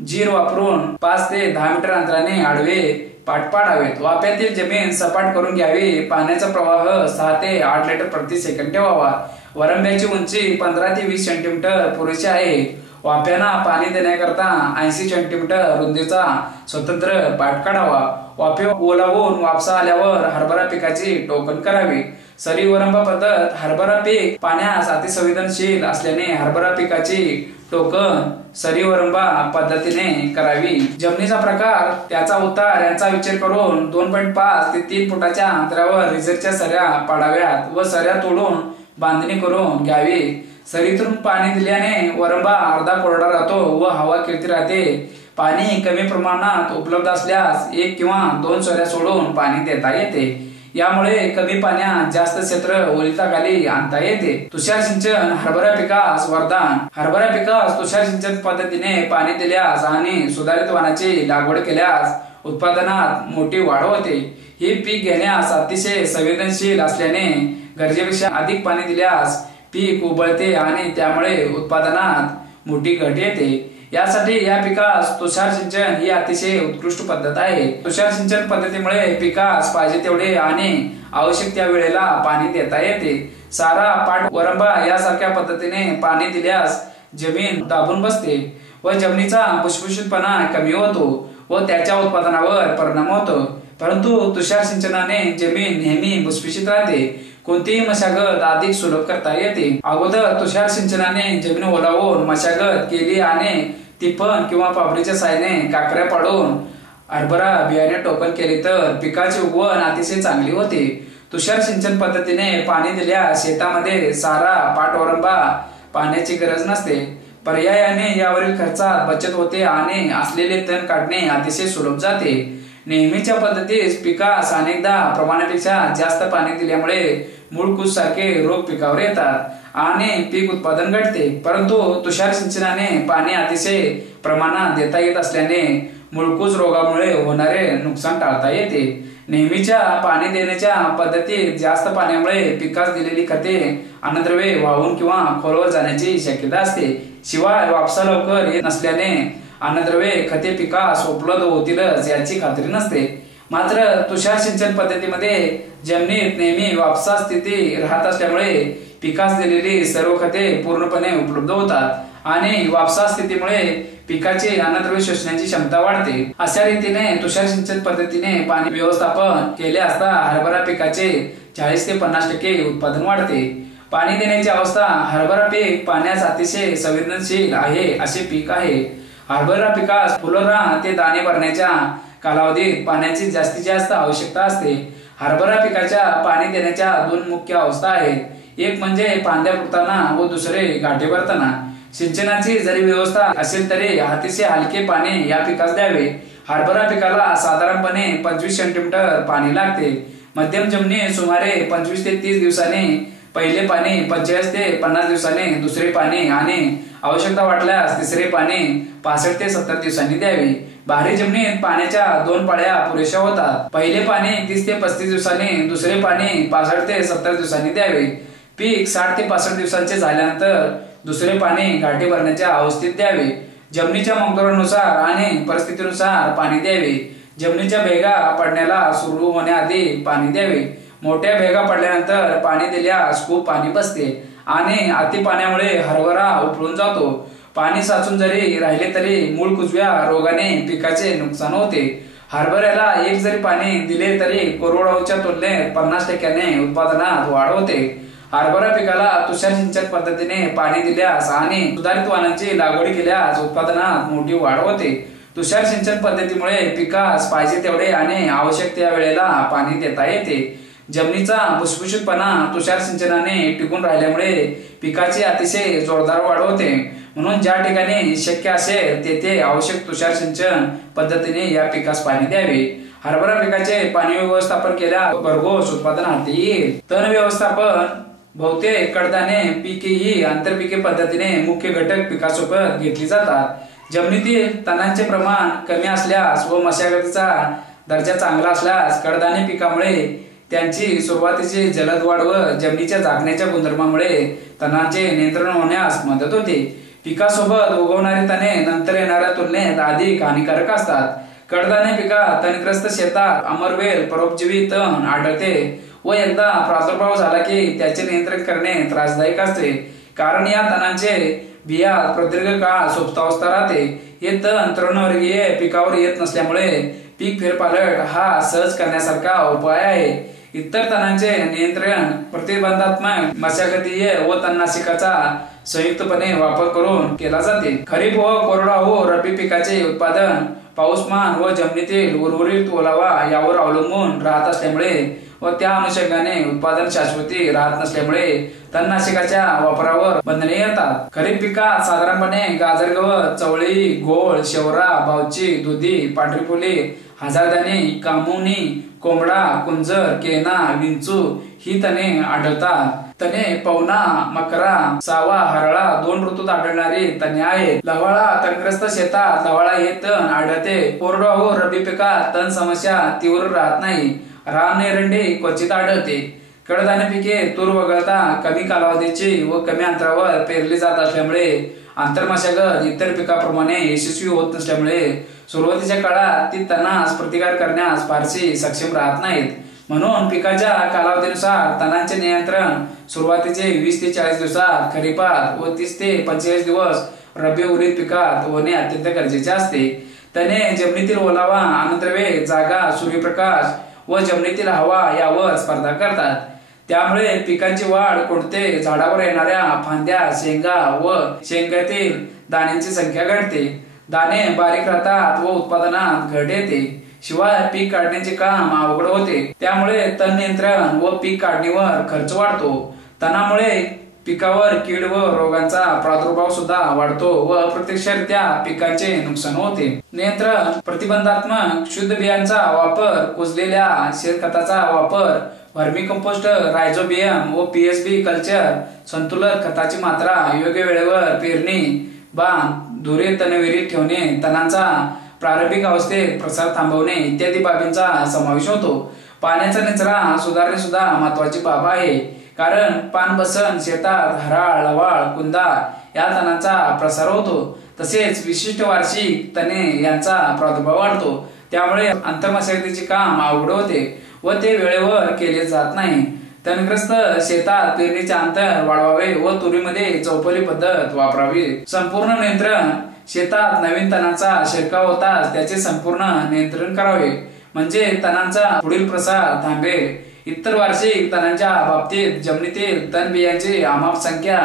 जीर वापरून 5 ते 10 मीटर अंतराने आडवे पाट पाडावेत। वाफ्यातील जमीन सपाट करून घ्यावी। पाण्याचा प्रवाह 6 ते 8 लिटर प्रति सेकंद ठेवावा। वरंब्याची उंची 15 ते 20 सेंटीमीटर पुरेशी आहे। वाफ्यांना पाणी देण्याकरता 80 सेंटीमीटर रुंदीचा स्वतंत्र पाट काढावा। वाफे ओलावून वापसा आल्यावर हरभरा पिकाची टोकन करावी। सरी वरंबा पद्धत हरभरा पीक पाण्यास अतिसंवेदनशील असल्याने हरभरा पिकाची टोकन सरी वरंबा पद्धतीने करावी। जमिनीचा प्रकार त्याचा उतार यांचा विचार करून 2.5 ते 3 फुटाच्या अंतरावर रिझरच्या सऱ्या पाडाव्यात व सऱ्या तोडून बांधणी करून घ्यावी। सरीतून पाणी दिल्याने वरंबा अर्धा कोरडा राहतो व हवा खेळती राहते। पाणी कमी प्रमाणात उपलब्ध असल्यास 1 किंवा 2 सऱ्या सोडून पाणी देता येते। यामुळे कमी पाण्यात जास्त क्षेत्र ओलिताखाली आणता येते। तुषार सिंचन हरभरा पिकास वरदान। हरभरा पिकास तुषार सिंचन पद्धतीने पाणी दिल्यास आणि सुधारित वाणाची लागवड केल्यास उत्पादनात मोठी वाढ होते। हे पीक घेण्यास अतिशय संवेदनशील असल्याने गरजेपेक्षा अधिक पाणी दिल्यास पीक उबळते आणि त्यामुळे उत्पादनात मोठी घट येते। यासाठी या पिकास तुषार सिंचन ही अतिशय उत्कृष्ट पद्धत आहे। तुषार सिंचन पद्धतीमुळे पिकास पाहिजे तेवढे आणि आवश्यक त्या वेळेला पाणी देता येते। सारा पाट वरंबा यासारख्या पद्धतीने पाणी दिल्यास जमीन दाबून बसते व जमिनीचा भुसभुशीतपणा कमी होतो व त्याच्या उत्पादनावर परिणाम होतो, परंतु तुषार सिंचनाने जमीन नेहमी भुसभुशीत राहते। कोणतीही मशागत अधिक सुलभ करता येते। अगोदर तुषार सिंचनाने जमीन ओलावून मशागत केली आणि तिप्पण किंवा पापडीच्या साहाय्याने काकऱ्या पाडून हरभरा बियाणे टोकन केले तर पिकाची उगवण अतिशय चांगली होते। तुषार सिंचन पद्धतीने पाणी दिल्यास शेतामध्ये सारा पाट वरंबा पाण्याची गरज नसते। पर्यायाने यावरील खर्चात बचत होते आणि असलेले तण काढणे अतिशय सुलभ जाते। नेहमीच्या पद्धतीस पिकास अनेकदा प्रमाणापेक्षा जास्त पाणी दिल्यामुळे मूळकूस सारखे रोग पिकावर येतात आणि पीक उत्पादन घटते, परंतु तुषार सिंचनाने पाणी अतिशय प्रमाणात देता येत असल्याने मूळकूस रोगामुळे होणारे नुकसान टाळता येते। नेहमीच्या पाणी देण्याच्या पद्धतीत जास्त पाण्यामुळे पिकास दिलेली खते अन्नद्रव्ये वाहून किंवा खोलवर जाण्याची शक्यता असते। शिवाय वापसा लवकर येत नसल्याने अन्नद्रव्ये खते पिकास उपलब्ध होतीलच याची खात्री नसते। मात्र तुषार सिंचन पद्धतीमध्ये जमिनीत नेहमी वापसा स्थिती राहत असल्यामुळे पिकास दिलेली सर्व खते पूर्णपणे उपलब्ध होतात आणि वापसा स्थितीमुळे पिकाची अन्नद्रव्य शोषण्याची क्षमता वाढते। अशा रीतीने तुषार सिंचन पद्धतीने पाणी व्यवस्थापन केले असता हरभरा पिकाचे 40 ते 50% उत्पादन वाढते। पाणी देण्याची अवस्था हरभरा पीक पाण्यास अतिशय संवेदनशील आहे असे पीक आहे। हरभरा पिकास फुलोरा ते दाणे भरण्याच्या कालावधीत पाण्याची जास्तीत जास्त आवश्यकता असते। हरभरा पिकाच्या पाणी देण्याच्या 2 मुख्य अवस्था आहेत, एक म्हणजे फांद्या फुटताना व दुसरे गाठी भरताना। सिंचनाची जरी व्यवस्था असेल तरी अतिशय हलके पाणी या पिकास द्यावे। हरभरा पिकाला साधारणपणे 25 सेंटीमीटर पाणी लागते। मध्यम जमिनीत सुमारे 25 ते 30 दिवसांनी पहिले पाणी, 45 ते 50 दिवसांनी दुसरे पाणी आणि आवश्यकता वाटल्यास तिसरे पाणी 65 ते 70 दिवसांनी द्यावे। भारी जमिनीत पाण्याच्या 2 पाळ्या पुरेशा होतात। पहिले पाणी 30 ते 35 दिवसांनी, दुसरे पाणी 65 ते 70 दिवसांनी द्यावे। पीक 60 ते 65 दिवसांचे झाल्यानंतर दुसरे पाणी गाठी भरण्याच्या अवस्थेत द्यावे। जमिनीच्या मगदुरानुसार आणि परिस्थितीनुसार पाणी द्यावे। जमिनीच्या भेगा पडण्याला सुरू होण्याआधी पाणी द्यावे। मोठ्या भेगा पडल्यानंतर पाणी दिल्यास खूप पाणी बसते आणि अति पाण्यामुळे हरभरा उपळून जातो। पाणी साचून जरी राहिले तरी मूळ कुजव्या रोगाने पिकाचे नुकसान होते। हरभऱ्याला एक जरी पाणी दिले तरी कोरडवाहूच्या तुलनेत 50% उत्पादनात वाढ होते। हरभरा पिकाला तुषार सिंचन पद्धतीने पाणी दिल्यास आणि सुधारित वाणांची लागवड केल्यास उत्पादनात मोठी वाढ होते। तुषार सिंचन पद्धतीमुळे पिकास पाहिजे तेवढे आणि आवश्यक त्या वेळेला पाणी देता येते। जमिनीचा भुसभुशीतपणा तुषार सिंचनाने टिकून राहिल्यामुळे पिकाची अतिशय जोरदार वाढ होते। म्हणून ज्या ठिकाणी शक्य असेल तेथे आवश्यक तुषार सिंचन पद्धतीने या पिकास पाणी द्यावे। हरभरा पिकाचे पाणी व्यवस्थापन केल्यास भरघोस उत्पादन हाती येईल। तण व्यवस्थापन बहुतेक कडधान्ये पिके ही आंतरपिके पद्धतीने मुख्य घटक पिकासोबत घेतली जातात। जमिनीतील तणांचे प्रमाण कमी असल्यास व मशागतीचा दर्जा चांगला असल्यास कडधान्ये पिकामुळे त्यांची सुरुवातीची जलद वाढ व जमिनीच्या झाकण्याच्या गुणधर्मामुळे तणांचे नियंत्रण होण्यास मदत होते। पिकासोबत उगवणारी तणे नंतर येणाऱ्या तुलनेत अधिक हानिकारक असतात। कडधान्य पिकात तणग्रस्त शेतात अमरवेल परोपजीवी तण आढळते व एकदा प्रादुर्भाव झाला की त्याचे नियंत्रण करणे त्रासदायक असते, कारण या तणांचे बियात प्रदीर्घ काळ सुप्तावस्था राहते। हे तण तृणवर्गीय पिकावर येत नसल्यामुळे पीक फेरपालट हा सहज करण्यासारखा उपाय आहे। इतर तणांचे नियंत्रण प्रतिबंधात्मक मशागतीय व तणनाशकाचा संयुक्तपणे वापर करून केला जाते। खरीप व कोरडवाहू रब्बी पिकाचे उत्पादन पाऊसमान व जमिनीतील उर्वरित ओलावा यावर अवलंबून राहत असल्यामुळे व त्या अनुषंगाने उत्पादन शाश्वती राहत नसल्यामुळे तणनाशकाच्या वापरावर बंधने येतात। खरीप पिकात साधारणपणे गाजर गवत, चवळी, घोळ, शेवरा, बावची, दुधी, पांढरी फुले, हजारदाणे, कामुनी, कोंबडा, कुंजर, केना, विंचू ही तणे आढळतात। तणे पवना, मकरा, सावा, हरळा 2 ऋतूत आढळणारी तणे आहेत। लव्हाळा तणग्रस्त शेतात लव्हाळा हे तण आढळते। कोरडवाहू रब्बी पिकात तण समस्या तीव्र राहत नाही। रामनेरंडी क्वचित आढळते। कडधान्य पिके तूर वगळता कमी कालावधीची व कमी अंतरावर पेरली जात असल्यामुळे आंतरमशागत इतर पिकाप्रमाणे यशस्वी होत नसल्यामुळे सुरुवातीच्या काळात ती तणास प्रतिकार करण्यास फारशी सक्षम राहत नाहीत। म्हणून पिकाच्या कालावधीनुसार तणांचे नियंत्रण सुरुवातीचे 20 ते 40 दिवसात खरीपात व 30 ते 45 दिवस रब्बी उडीद पिकात होणे अत्यंत गरजेचे असते। तणे जमिनीतील ओलावा, अन्नद्रव्ये, जागा, सूर्यप्रकाश व जमिनीतील हवा यावर स्पर्धा करतात। त्यामुळे पिकांची वाढ कोणते झाडावर येणाऱ्या फांद्या, शेंगा व शेंगातील दाण्यांची संख्या घटते। दाणे बारीक राहतात व उत्पादनात घट येते। शिवाय पीक काढण्याचे काम अवघड होते। त्यामुळे तण नियंत्रण व पीक काढणीवर खर्च वाढतो। तणामुळे पिकावर कीड व रोगांचा प्रादुर्भाव सुद्धा वाढतो व अप्रत्यक्षरित्या पिकांचे नुकसान होते। नियंत्रण प्रतिबंधात्मक शुद्ध बियांचा वापर, कुजलेल्या शेणखताचा वापर, व्हर्मी कंपोस्ट, रायझोबियम व पीएसबी कल्चर, संतुलित खताची मात्रा, योग्य वेळेवर पेरणी, बांध, धुरे तणविहिरीत ठेवणे, तणांचा प्रारंभिक अवस्थेत प्रसार थांबवणे इत्यादी बाबींचा समावेश होतो। पाण्याचा निचरा सुधारणे सुद्धा महत्वाची बाब आहे, कारण पान बसन शेतात हराळ, लवाळ, कुंदा या तणांचा प्रसार होतो। तसेच विशिष्ट वार्षिक तणे यांचा प्रादुर्भाव वाढतो। त्यामुळे आंतरमशागतीचे काम अवघड होते व ते वेळेवर केले जात नाही. तणग्रस्त शेतात पेरणीचे अंतर वाढवावे व तुरीमध्ये चौपली पद्धत वापरावी. संपूर्ण नियंत्रण शेतात नवीन तणांचा शिरकाव होताच त्याचे संपूर्ण नियंत्रण करावे म्हणजे तणांचा पुढील प्रसार थांबेल. इतर वार्षिक तणांच्या बाबतीत जमिनीतील तण बियांची अमाप संख्या,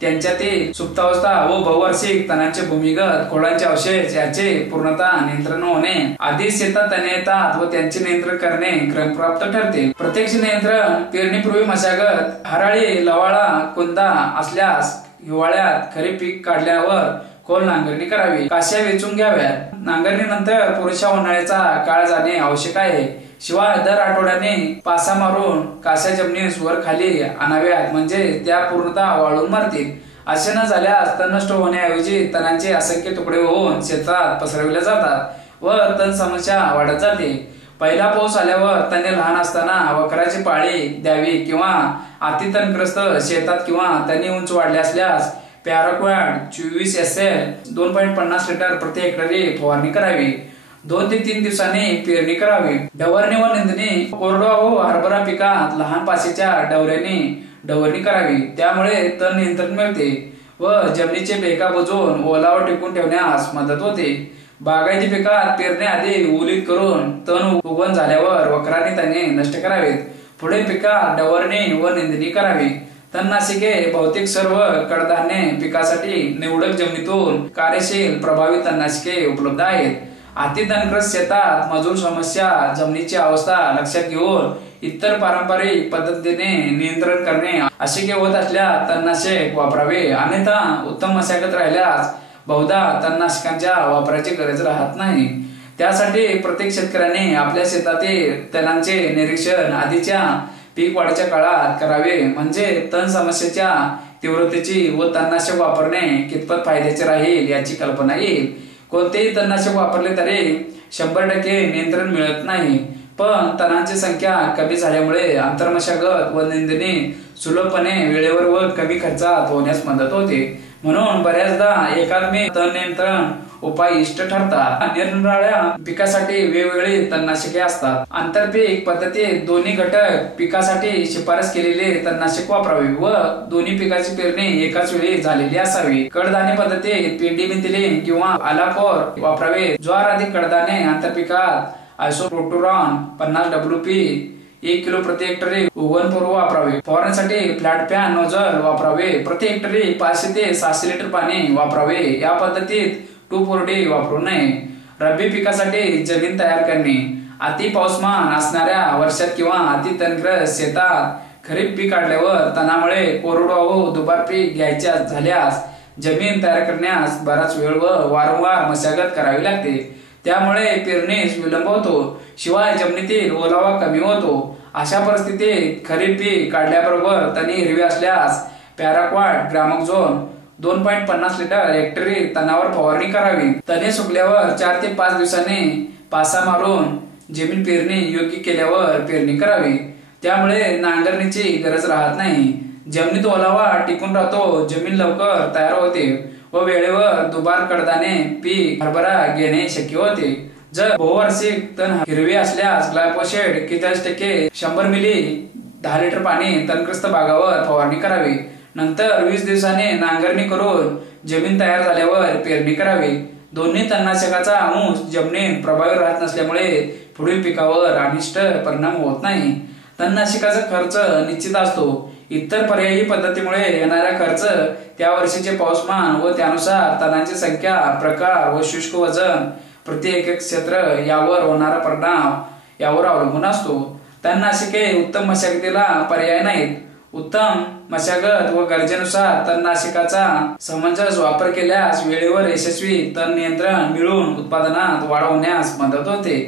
त्यांच्यातील सुप्तावस्था व बहुवार्षिक तणांचे भूमिगत खोडांचे अवशेष याचे पूर्णतः नियंत्रण होणे. आधीच शेतात तणे येतात व त्यांचे नियंत्रण करणे क्रमप्राप्त ठरते. प्रत्यक्ष नियंत्रण पेरणीपूर्वी मशागत, हराळी, लवाळा, कुंदा असल्यास हिवाळ्यात खरीप पीक काढल्यावर खोल नांगरणी करावी. काश्या वेचून घ्याव्यात. नांगरणीनंतर पुरेशा उन्हाळ्याचा काळ जाणे आवश्यक आहे. शिवाय दर आठवड्याने पासा मारून काश्या जमिनीस वर खाली आणाव्यात म्हणजे त्या पूर्णतः वाळून मारतील. असे न झाल्यास तण नष्ट होण्याऐवजी तणांचे असंख्य तुकडे होऊन शेतात पसरविले जातात व तण समस्या वाढत जाते. पहिला पाऊस आल्यावर तणे लहान असताना वखराची पाळी द्यावी किंवा अति तणग्रस्त शेतात किंवा तणे उंच वाढले असल्यास पॅराक्वाड 24 SL 2.50 लिटर प्रति हेक्टरी फवारणी करावी. 2 ते 3 दिवसांनी पेरणी करावी. डवरणी व निंदणी. कोरडवाहू हरभरा पिकात लहान पाशीच्या डवऱ्याने डवरणी करावी. त्यामुळे तण नियंत्रण मिळते व जमिनीचे बेका बुजवून ओलावा टिकून ठेवण्यास मदत होते. बागायती पिकात पेरण्याआधी ओलीत करून तण उगवण झाल्यावर वखराने तणे नष्ट करावेत. पुढे पिकात डवरणी व निंदणी करावी. तणनाशके बहुतेक सर्व कडधान्य पिकासाठी निवडक जमिनीतून कार्यशील प्रभावी तणनाशके उपलब्ध आहेत. अति तणग्रस्त शेतात मजूर समस्या, जमिनीची अवस्था लक्षात घेऊन इतर पारंपरिक पद्धतीने नियंत्रण करणे अशक्य होत असल्यास तणनाशक वापरावे. अन्यथा उत्तम मशागत राहिल्यास बहुधा तणनाशकांच्या वापराची गरज राहत नाही. त्यासाठी प्रत्येक शेतकऱ्याने आपल्या शेतातील तणांचे निरीक्षण आधीच्या पीक वाढीच्या काळात करावे म्हणजे तण समस्येच्या तीव्रतेची व तणनाशक वापरणे कितपत फायद्याचे राहील याची कल्पना येईल. कोणतेही तणनाशक वापरले तरी 100% नियंत्रण मिळत नाही, पण तणांची संख्या कमी झाल्यामुळे आंतरमशागत व निंदणी सुलभपणे वेळेवर व कमी खर्चात होण्यास मदत होते. म्हणून बऱ्याचदा एकात्मिक तण नियंत्रण उपाय इष्ट ठरतात. निरनिराळ्या पिकासाठी वेगवेगळी तणनाशके असतात. आंतरपीक पद्धतीत दोन्ही घटक पिकासाठी शिफारस केलेले तणनाशक वापरावे व दोन्ही पिकाची पेरणी एकाच वेळी झालेली असावी. कडधान्य पद्धतीत पेंडिमिथिलिन किंवा अलाकोर वापरावे. ज्वार आदी कडधान्य आंतरपिकात आयसोप्रोटोरॉन 50 WP 1 किलो प्रति हेक्टरी उगवणपूर्व वापरावे. फवारणीसाठी फ्लॅट पॅन नोझल वापरावे. प्रति हेक्टरी 500 ते 600 लिटर पाणी वापरावे. या पद्धतीत 2,4-D वापरू नये. रब्बी पिकासाठी जमीन तयार करणे. अति पाऊसमान असणाऱ्या वर्षात किंवा अति तणग्रस्त शेतात खरीप पीक काढल्यावर तणामुळे कोरडवाहू दुबार पीक घ्यायचे झाल्यास जमीन तयार करण्यास बराच वेळ व वारंवार मशागत करावी लागते. त्यामुळे पेरणीस विलंब होतो. शिवाय जमिनीतील ओलावा कमी होतो. अशा परिस्थितीत खरीप पीक काढल्याबरोबर तणे हिरवी असल्यास पॅराक्वाड ग्रामोक्झोन 2.50 लिटर हेक्टरी तणावर फवारणी करावी. तणे सुकल्यावर 4 ते 5 दिवसांनी पासा मारून जमीन पेरणी योग्य केल्यावर पेरणी करावी. त्यामुळे नांगरणीची गरज राहत नाही. जमिनीत ओलावा टिकून राहतो. जमीन लवकर तयार होते व वेळेवर दुबार कडधान्य पीक हरभरा घेणे शक्य होते. जर बहुवार्षिक तण हिरवी असल्यास ग्लायफोसेट 41% 100 मिली 10 लिटर पाणी तणग्रस्त भागावर फवारणी करावी. नंतर 20 दिवसांनी नांगरणी करून जमीन तयार झाल्यावर पेरणी करावी. दोन्ही तणनाशकाचा अंश जमिनीत प्रभावी राहत नसल्यामुळे पुढील पिकावर अनिष्ट परिणाम होत नाही. तणनाशकाचा खर्च निश्चित असतो. इतर पर्यायी पद्धतीमुळे येणारा खर्च त्या वर्षीचे पाऊसमान व त्यानुसार तणांची संख्या, प्रकार व शुष्क वजन प्रति एकक क्षेत्र यावर होणारा परिणाम यावर अवलंबून असतो. तणनाशके उत्तम मशागतीला पर्याय नाहीत. उत्तम मशागत व गरजेनुसार तणनाशकाचा समंजस वापर केल्यास वेळेवर यशस्वी तण नियंत्रण मिळून उत्पादनात वाढ होण्यास मदत होते.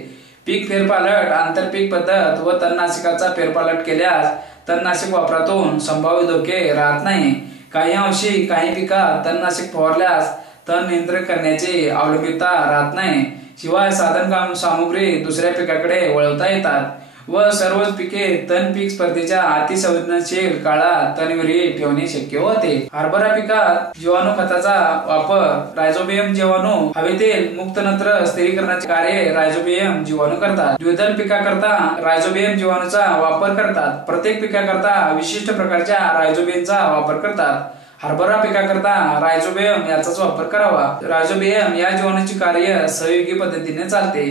पीक फेरपालट, आंतरपीक पद्धत व तणनाशकाचा फेरपालट केल्यास तणनाशक वापरातून संभाव्य धोके राहत नाही. काही अंशी काही पिकात तणनाशक फवारल्यास तण नियंत्रण करण्याची अवलंबिता राहत नाही. शिवाय साधन सामुग्री दुसऱ्या पिकाकडे वळवता येतात. व सर्वच पिके तण पीक स्पर्धेच्या अतिसंवेदनशील काळात तणविरहित ठेवणे शक्य होते. हरभरा पिकात जीवाणू खताचा वापर रायझोबियम जीवाणू हवेतील मुक्त नत्र स्थिरीकरणाचे कार्य रायझोबियम जीवाणू करतात. द्विदल पिकाकरता रायझोबियम जीवाणूचा वापर करतात. प्रत्येक पिकाकरता विशिष्ट प्रकारच्या रायझोबियमचा वापर करतात. हरभरा पिकाकरता रायझोबियम याचाच वापर करावा. रायझोबियम या जीवाणूची कार्य सहयोगी पद्धतीने चालते.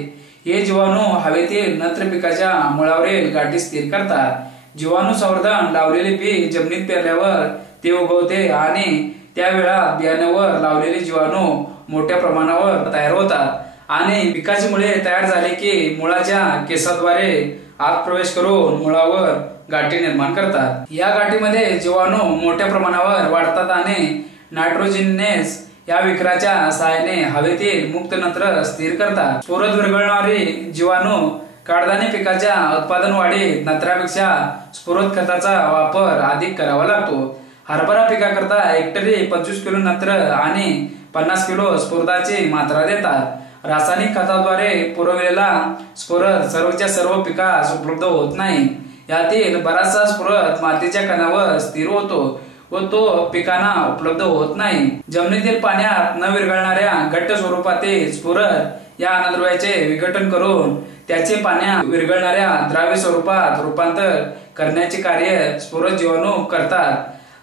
हे जीवाणू हवेतील नत्र पिकाच्या मुळावरील गाठी स्थिर करतात. जीवाणू संवर्धन लावलेले पीक जमिनीत पेरल्यावर ते उगवते आणि त्यावेळा बियाण्यावर लावलेले जीवाणू मोठ्या प्रमाणावर तयार होतात आणि पिकाची मुळे तयार झाले की मुळाच्या केसाद्वारे आत प्रवेश करून मुळावर गाठी निर्माण करतात. या गाठीमध्ये जीवाणू मोठ्या प्रमाणावर वाढतात आणि नायट्रोजिनस या विकराच्या सहाय्याने हवेतील मुक्त नत्र स्थिर करतात. स्फुरद विरघळणारी जीवाणू कडधान्य पिकाच्या उत्पादन वाढीत नत्रापेक्षा स्फुरद खताचा वापर अधिक करावा लागतो. हरभरा पिकाकरता हेक्टरी 25 किलो नत्र आणि 50 किलो स्फुरदाची मात्रा देतात. रासायनिक खताद्वारे पुरवलेला स्फुरद सर्वच्या सर्व पिकास उपलब्ध होत नाही. यातील बराचसा स्फुरद मातीच्या कणावर स्थिर होतो व तो पिकांना उपलब्ध होत नाही. जमिनीतील पाण्यात न विरघळणाऱ्या घट्ट स्वरूपातील स्फुरद या अन्नद्रव्याचे विघटन करून त्याचे पाण्यात विरघळणाऱ्या द्राव्य स्वरूपात रूपांतर करण्याचे कार्य स्फुरद जीवाणू करतात.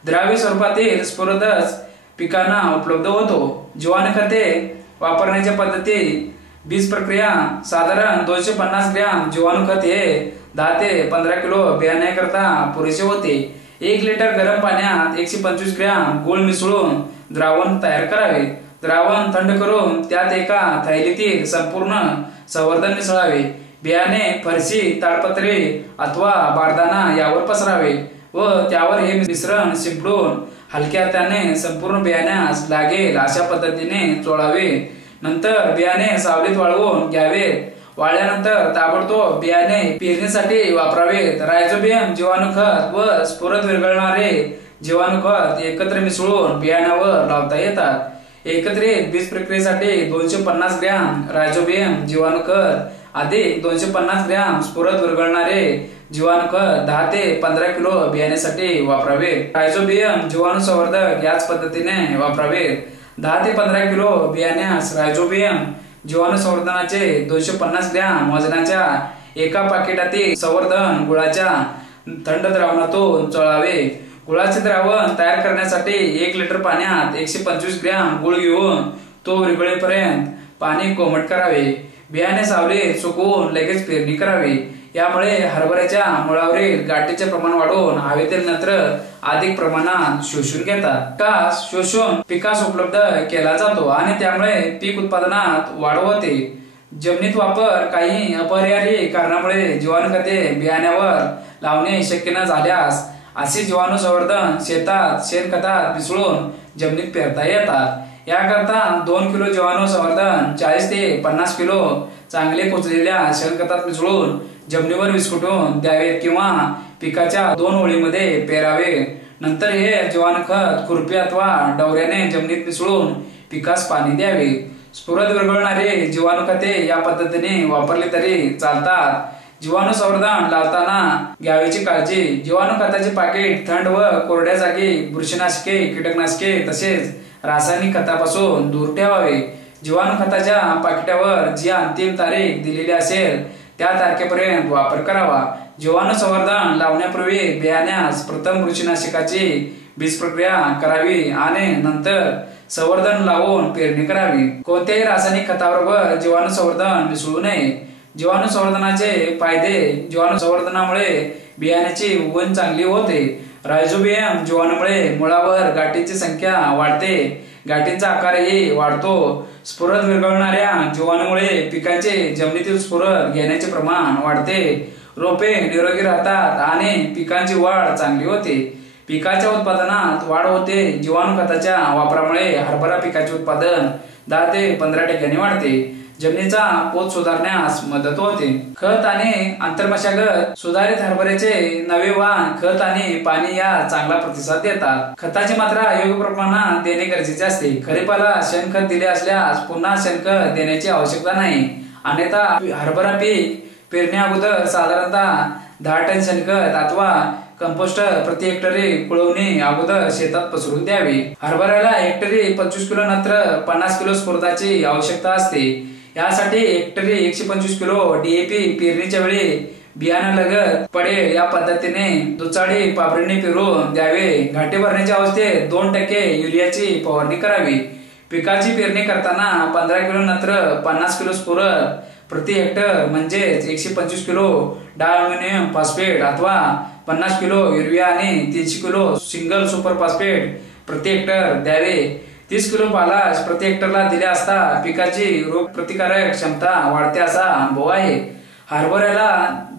द्राव्य स्वरूपातील स्फुरदच पिकांना उपलब्ध होतो. जीवाणू खते वापरण्याच्या पद्धती बीज प्रक्रिया साधारण 250 ग्रॅम जीवाणू खत हे 10 ते 15 किलो बियाण्याकरता पुरेसे होते. 1 लिटर गरम पाण्यात 125 ग्रॅम गूळ मिसळून द्रावण तयार करावे. द्रावण थंड करून त्यात एका थैलीतील संपूर्ण संवर्धन मिसळावे. बियाणे फरशी, ताडपत्री अथवा बारदाना यावर पसरावे व त्यावर हे मिश्रण शिंपडून हलक्या हाताने संपूर्ण बियाण्यास लागेल अशा पद्धतीने चोळावे. नंतर बियाणे सावलीत वाळवून घ्यावेत. वाळल्यानंतर ताबडतोब बियाणे पेरणीसाठी वापरावेत. रायझोबियम जीवाणू खत व स्फुरद विरघळणारे जीवाणू खत एकत्र मिसळून बियाण्यावर लावता येतात. एकत्रित बीज प्रक्रियेसाठी 250 ग्रॅम रायझोबियम जीवाणू खत अधिक 250 ग्रॅम स्फुरद विरघळणारे जीवाणू खत 10 ते 15 किलो बियाण्यासाठी वापरावे. रायझोबियम जीवाणू संवर्धक याच पद्धतीने वापरावे. 10 ते 15 किलो बियाण्यास रायझोबियम जीवाणू संवर्धनाचे 250 ग्रॅम वजनाच्या एका पाकिटातील संवर्धन गुळाच्या थंड द्रावणातून चोळावे. गुळाचे द्रावण तयार करण्यासाठी 1 लिटर पाण्यात 125 ग्रॅम गुळ घेऊन तो विरघळेपर्यंत पाणी कोमट करावे. बियाणे सावलीत सुकवून लगेच पेरणी करावी. यामुळे हरभऱ्याच्या मुळावरील गाठीचे प्रमाण वाढून हवेतील नत्र अधिक प्रमाणात शोषून घेतात. पिकास शोषून पिकास उपलब्ध केला जातो आणि त्यामुळे पीक उत्पादनात वाढ होते. जमिनीत वापर काही अपरिहार्य कारणामुळे जीवाणू खते बियाण्यावर लावणे शक्य न झाल्यास असे जीवाणू संवर्धन शेतात शेणखतात मिसळून जमिनीत पेरता येतात. याकरता 2 किलो जीवाणू संवर्धन 40 ते 50 किलो चांगले कुचलेल्या शेणखतात मिसळून जमिनीवर विस्कुटून द्यावेत किंवा पिकाच्या 2 ओळीमध्ये पेरावे. नंतर हे जीवाणू खत खुरपी अथवा डवऱ्याने जमिनीत मिसळून पिकास पाणी द्यावे. स्फुरद विरघळणारे जीवाणू खते या पद्धतीने वापरले तरी चालतात. जीवाणू संवर्धन लावताना घ्यावयाची काळजी. जीवाणू खताचे पाकिट थंड व कोरड्या जागी बुरशीनाशके, कीटकनाशके तसेच रासायनिक खतापासून दूर ठेवावे. जीवाणू खताच्या पाकिटावर जी अंतिम तारीख दिलेली असेल त्या तारखेपर्यंत वापर करावा. जीवाणू संवर्धन लावण्यापूर्वी बियाण्यास प्रथम बुरशीनाशकाची बीज प्रक्रिया करावी आणि नंतर संवर्धन लावून पेरणी करावी. कोणत्याही रासायनिक खताबरोबर जीवाणू संवर्धन मिसळू नये. जीवाणू संवर्धनाचे फायदे. जीवाणू संवर्धनामुळे बियाण्याची उगवण चांगली होते. रायझोबियम जीवाणूमुळे मुळावर गाठीची संख्या वाढते. गाठींचा आकारही वाढतो. स्फुरद विरघळणाऱ्या जीवाणूमुळे पिकाचे जमिनीतील स्फुरद घेण्याचे प्रमाण वाढते. रोपे निरोगी राहतात आणि पिकांची वाढ चांगली होते. पिकाच्या उत्पादनात वाढ होते. जीवाणू खताच्या वापरामुळे हरभरा पिकाचे उत्पादन 10 ते 15% वाढते. जमिनीचा पोत सुधारण्यास मदत होते. खत आणि आंतरमशागत. सुधारित हरभऱ्याचे नवे वाण खत आणि पाणी या चांगला प्रतिसाद देतात. खताची मात्रा योग्य प्रमाणात देणे गरजेचे असते. खरीपाला शेणखत दिले असल्यास पुन्हा शेणखत देण्याची आवश्यकता नाही. अन्यथा हरभरा पीक पेरणी अगोदर साधारणतः 10 टन शेणखत अथवा कंपोस्ट प्रति हेक्टरी कुळवणी अगोदर शेतात पसरून द्यावी। हरभऱ्याला हेक्टरी 25 किलो नत्र 50 किलो स्फुरदाची आवश्यकता असते। यासाठी हेक्टरी 125 किलो DAP पेरणीच्या वेळी बियाण्यालगत पडेल या पद्धतीने दुचाडी पाबरणीने पेरून द्यावे। घाटे भरण्याच्या अवस्थेत 2% युरियाची फवारणी करावी। पिकाची पेरणी करताना 15 किलो नत्र 50 किलो स्फुरद प्रति हेक्टर म्हणजेच 125 किलो डायअमोनियम फॉस्फेट अथवा 50 किलो युरिया आणि 300 किलो सिंगल सुपर फॉस्फेट प्रति हेक्टर द्यावे। 30 किलो पालाश प्रति हेक्टरला दिले असता पिकाची रोग प्रतिकारक क्षमता वाढते असा अनुभव आहे। हरभऱ्याला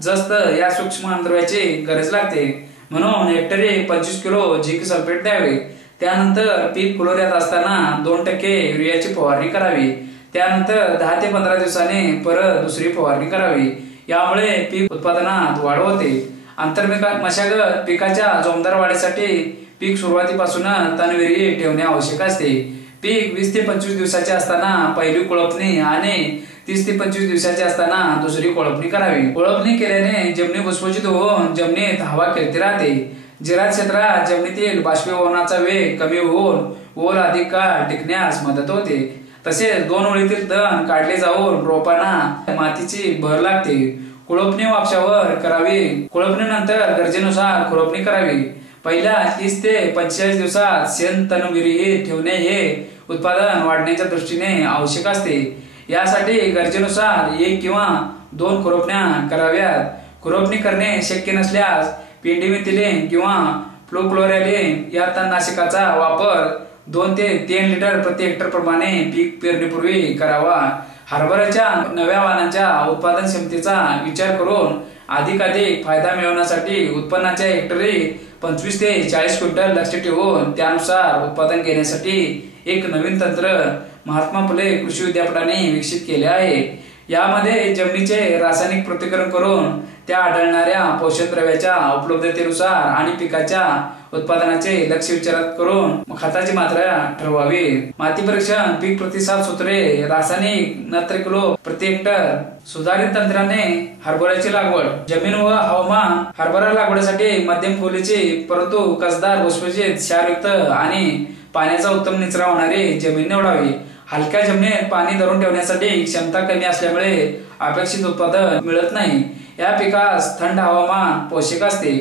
जास्त या सूक्ष्म अन्नद्रव्याची गरज लागते, म्हणून हेक्टरी 25 किलो झिंक सल्फेट द्यावे। त्यानंतर पीक फुलोऱ्यात असताना 2% युरियाची फवारणी करावी। त्यानंतर 10 ते 15 दिवसांनी परत दुसरी फवारणी करावी। यामुळे पीक उत्पादनात वाढ होते। आंतरमशागत पिकाच्या जोमदार वाढीसाठी पीक सुरुवातीपासून तणविरी ठेवणे आवश्यक असते। पीक 20 ते 25 दिवसाचे असताना पहिली कोळपणी आणि 30 ते 25 दिवसाचे असताना दुसरी कोळपणी करावी। कोळपणी केल्याने जमिनी भुसभुशीत होऊन जमिनीत हवा खेळती राहते। जिरायत क्षेत्रात जमिनीतील बाष्पीभवनाचा वेग कमी होऊन ओल अधिक काळ टिकण्यास मदत होते। तसेच 2 ओळीतील तण काढले जाऊन रोपांना मातीची भर लागते। कोळपणी वापशावर करावी। कोळपणीनंतर गरजेनुसार खुरपणी करावी। पहिल्या 30 ते 45 दिवसात शेण तण विरहित ठेवणे हे उत्पादन वाढण्याच्या दृष्टीने आवश्यक असते। यासाठी गरजेनुसार 1 किंवा 2 खुरपण्या कराव्यात। खुरपणी करणे शक्य नसल्यास पेंडिमिथिलिन किंवा फ्लोक्लोरॅलिन या तणनाशकाचा वापर 2 ते 3 लिटर प्रति हेक्टर प्रमाणे पीक पेरणीपूर्वी करावा। हरभऱ्याच्या नव्या वाणांच्या उत्पादन क्षमतेचा विचार करून अधिकाधिक फायदा मिळवण्यासाठी उत्पन्नाच्या हेक्टरी 25 ते 40 क्विंटल लक्ष ठेवून त्यानुसार उत्पादन घेण्यासाठी एक नवीन तंत्र महात्मा फुले कृषी विद्यापीठाने विकसित केले आहे। यामध्ये जमिनीचे रासायनिक पृथक्करण करून त्या आढळणाऱ्या पोषक द्रव्याच्या उपलब्धतेनुसार आणि पिकाच्या उत्पादनाचे लक्ष विचारात करून खताची मात्रा ठरवावी। माती परीक्षण, पीक प्रतिसाद सूत्रे, रासायनिक नत्र किलो प्रति हेक्टर, सुधारित तंत्राने हरभऱ्याची लागवड। जमीन व हवामान। हरभरा लागवडीसाठी मध्यम खोलीची परंतु कसदार भुसभुशीत क्षारयुक्त आणि पाण्याचा उत्तम निचरा होणारी जमीन निवडावी। हलक्या जमिनीत पाणी धरून ठेवण्यासाठी क्षमता कमी असल्यामुळे अपेक्षित उत्पादन मिळत नाही। या पिकास थंड हवामान पोषक असते।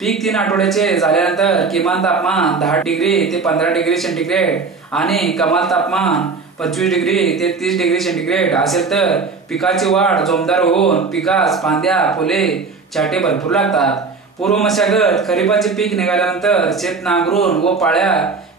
पीक 3 आठवड्याचे झाल्यानंतर किमान तापमान 10 डिग्री ते 15 डिग्री सेंटीग्रेड आणि कमाल तापमान 25 डिग्री ते 30 डिग्री सेंटीग्रेड असेल तर पिकाची वाढ जोमदार होऊन पिकास फांद्या, फुले, छाटे भरपूर लागतात। पूर्व मशागत। खरीपाचे पीक निघाल्यानंतर शेत नांगरून व पाळ्या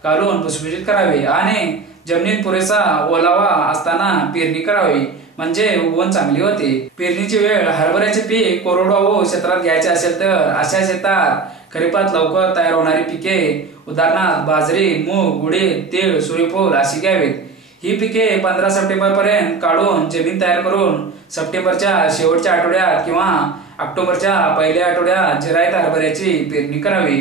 घालून भुसभुशीत करावे आणि जमिनीत पुरेसा ओलावा असताना पेरणी करावी, म्हणजे उगवण चांगली होते। पेरणीची वेळ। हरभऱ्याचे पीक कोरडवाहू क्षेत्रात घ्यायचे असेल तर अशा शेतात खरीपात लवकर तयार होणारी पिके उदाहरणार्थ बाजरी, मूग, उडीद, तीळ, सूर्यफूल अशी घ्यावीत। ही पिके 15 सप्टेंबर पर्यंत काढून जमीन तयार करून सप्टेंबरच्या शेवटच्या आठवड्यात किंवा ऑक्टोबरच्या पहिल्या आठवड्यात जिरायत हरभऱ्याची पेरणी करावी।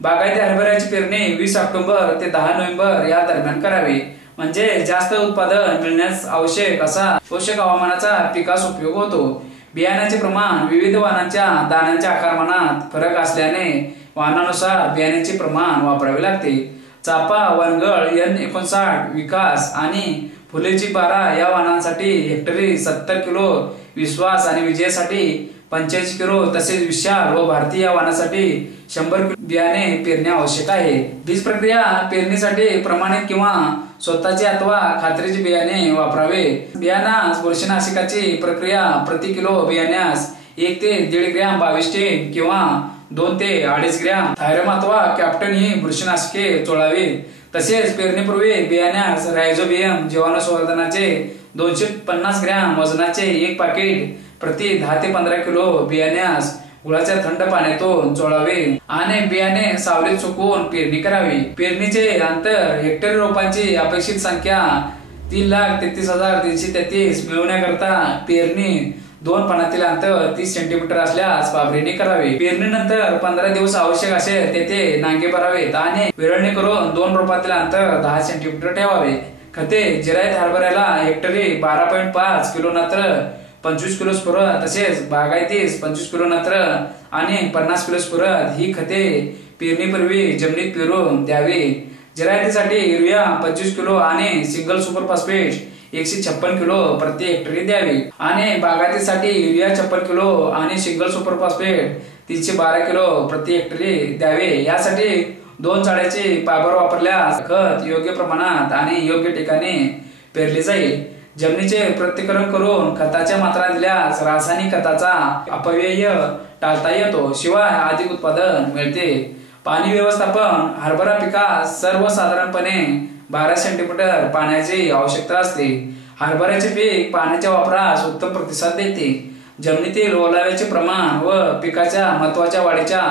बागायती हरभऱ्याची पेरणी 20 ऑक्टोबर ते 10 नोव्हेंबर या दरम्यान करावी, म्हणजे जास्त उत्पादन मिळण्यास आवश्यक असा पोषक हवामानाचा पिकास उपयोग होतो। बियाण्याचे प्रमाण। विविध वाणांच्या दाण्यांच्या आकारमानात फरक असल्याने वाणानुसार बियाण्याचे प्रमाण वापरावे लागते। चाफा, वनगळ, N59, विकास आणि फुलेची 12 या वाणांसाठी हेक्टरी 70 किलो, विश्वास आणि विजयासाठी 85 किलो, तसेच विशाल व भारतीय या वाणासाठी 100 किलो बियाणे पेरणे आवश्यक आहे। बीज प्रक्रिया। पेरणीसाठी प्रमाणित किंवा स्वतःचे अथवा खात्रीचे बियाणे वापरावे। बियाणास बुरशीनाशकाची प्रक्रिया। प्रति किलो बियाण्यास 1 ते 1.5 ग्रॅम 22 किंवा 2 ते 2.5 ग्रॅम थायरम अथवा कॅप्टन ही बुरशीनाशके चोळावी। तसेच पेरणीपूर्वी बियाण्यास रायझोबियम जीवाणुसंवर्धनाचे 250 ग्रॅम वजनाचे 1 पाकिट प्रति 10 ते 15 किलो बियाण्यास गुळाच्या थंड पाण्यातून चोळावे आणि बियाणे सावलीत सुकवून पेरणी करावी। पेरणीचे अंतर। हेक्टरी रोपांची अपेक्षित संख्या 3,33,333 मिळवण्याकरता पेरणी 2 पानातील अंतर 30 सेंटीमीटर असल्यास पाबरणी करावी। पेरणीनंतर 15 दिवस आवश्यक असेल तेथे नांगे भरावेत आणि विरळणी करून 2 रोपातील अंतर 10 सेंटीमीटर ठेवावे। खते। जिरायत हरभऱ्याला हेक्टरी 12.5 किलो नत्र 25 किलो स्फुरद तसेच बागायतीस 25 किलो नत्र आणि 50 किलो स्फुरद ही खते पेरणीपूर्वी जमिनीत पेरून द्यावी। जिरायतीसाठी युरिया 25 किलो आणि सिंगल सुपर फॉस्फेट 156 किलो प्रति हेक्टरी द्यावी आणि बागायतीसाठी युरिया 56 किलो आणि सिंगल सुपर फॉस्फेट 312 किलो प्रति हेक्टरी द्यावे। यासाठी 2 चाळ्याचे पाबर वापरल्यास खत योग्य प्रमाणात आणि योग्य ठिकाणी पेरले जाईल। जमिनीचे पृथक्करण करून खताच्या मात्रा दिल्यास रासायनिक खताचा अपव्यय टाळता येतो, शिवाय अधिक उत्पादन मिळते। पाणी व्यवस्थापन हरभरा पिकास सर्वसाधारणपणे 12 सेंटीमीटर पाण्याची आवश्यकता असते। हरभऱ्याचे पीक पाण्याच्या वापरास उत्तम प्रतिसाद देते। जमिनीतील ओलाव्याचे प्रमाण व पिकाच्या महत्वाच्या वाढीच्या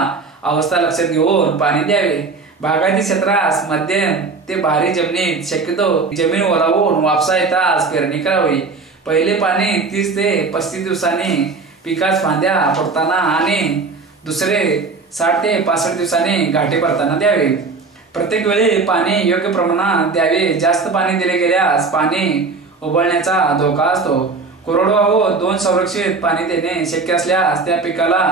अवस्था लक्षात घेऊन पाणी द्यावे। बागायती क्षेत्रास मध्यम ते भारी जमिनीत शक्यतो जमीन ओलावून वापसा येताच पेरणी करावी। पहिले पाणी 30 ते 35 दिवसांनी पिकास फांद्या फुटताना आणि दुसरे 60 ते 65 दिवसांनी गाठी भरताना द्यावे। प्रत्येक वेळी पाणी योग्य प्रमाणात द्यावे। जास्त पाणी दिले गेल्यास पाणी उबळण्याचा धोका असतो। कोरडवाहू 2 संरक्षित पाणी देणे शक्य असल्यास त्या पिकाला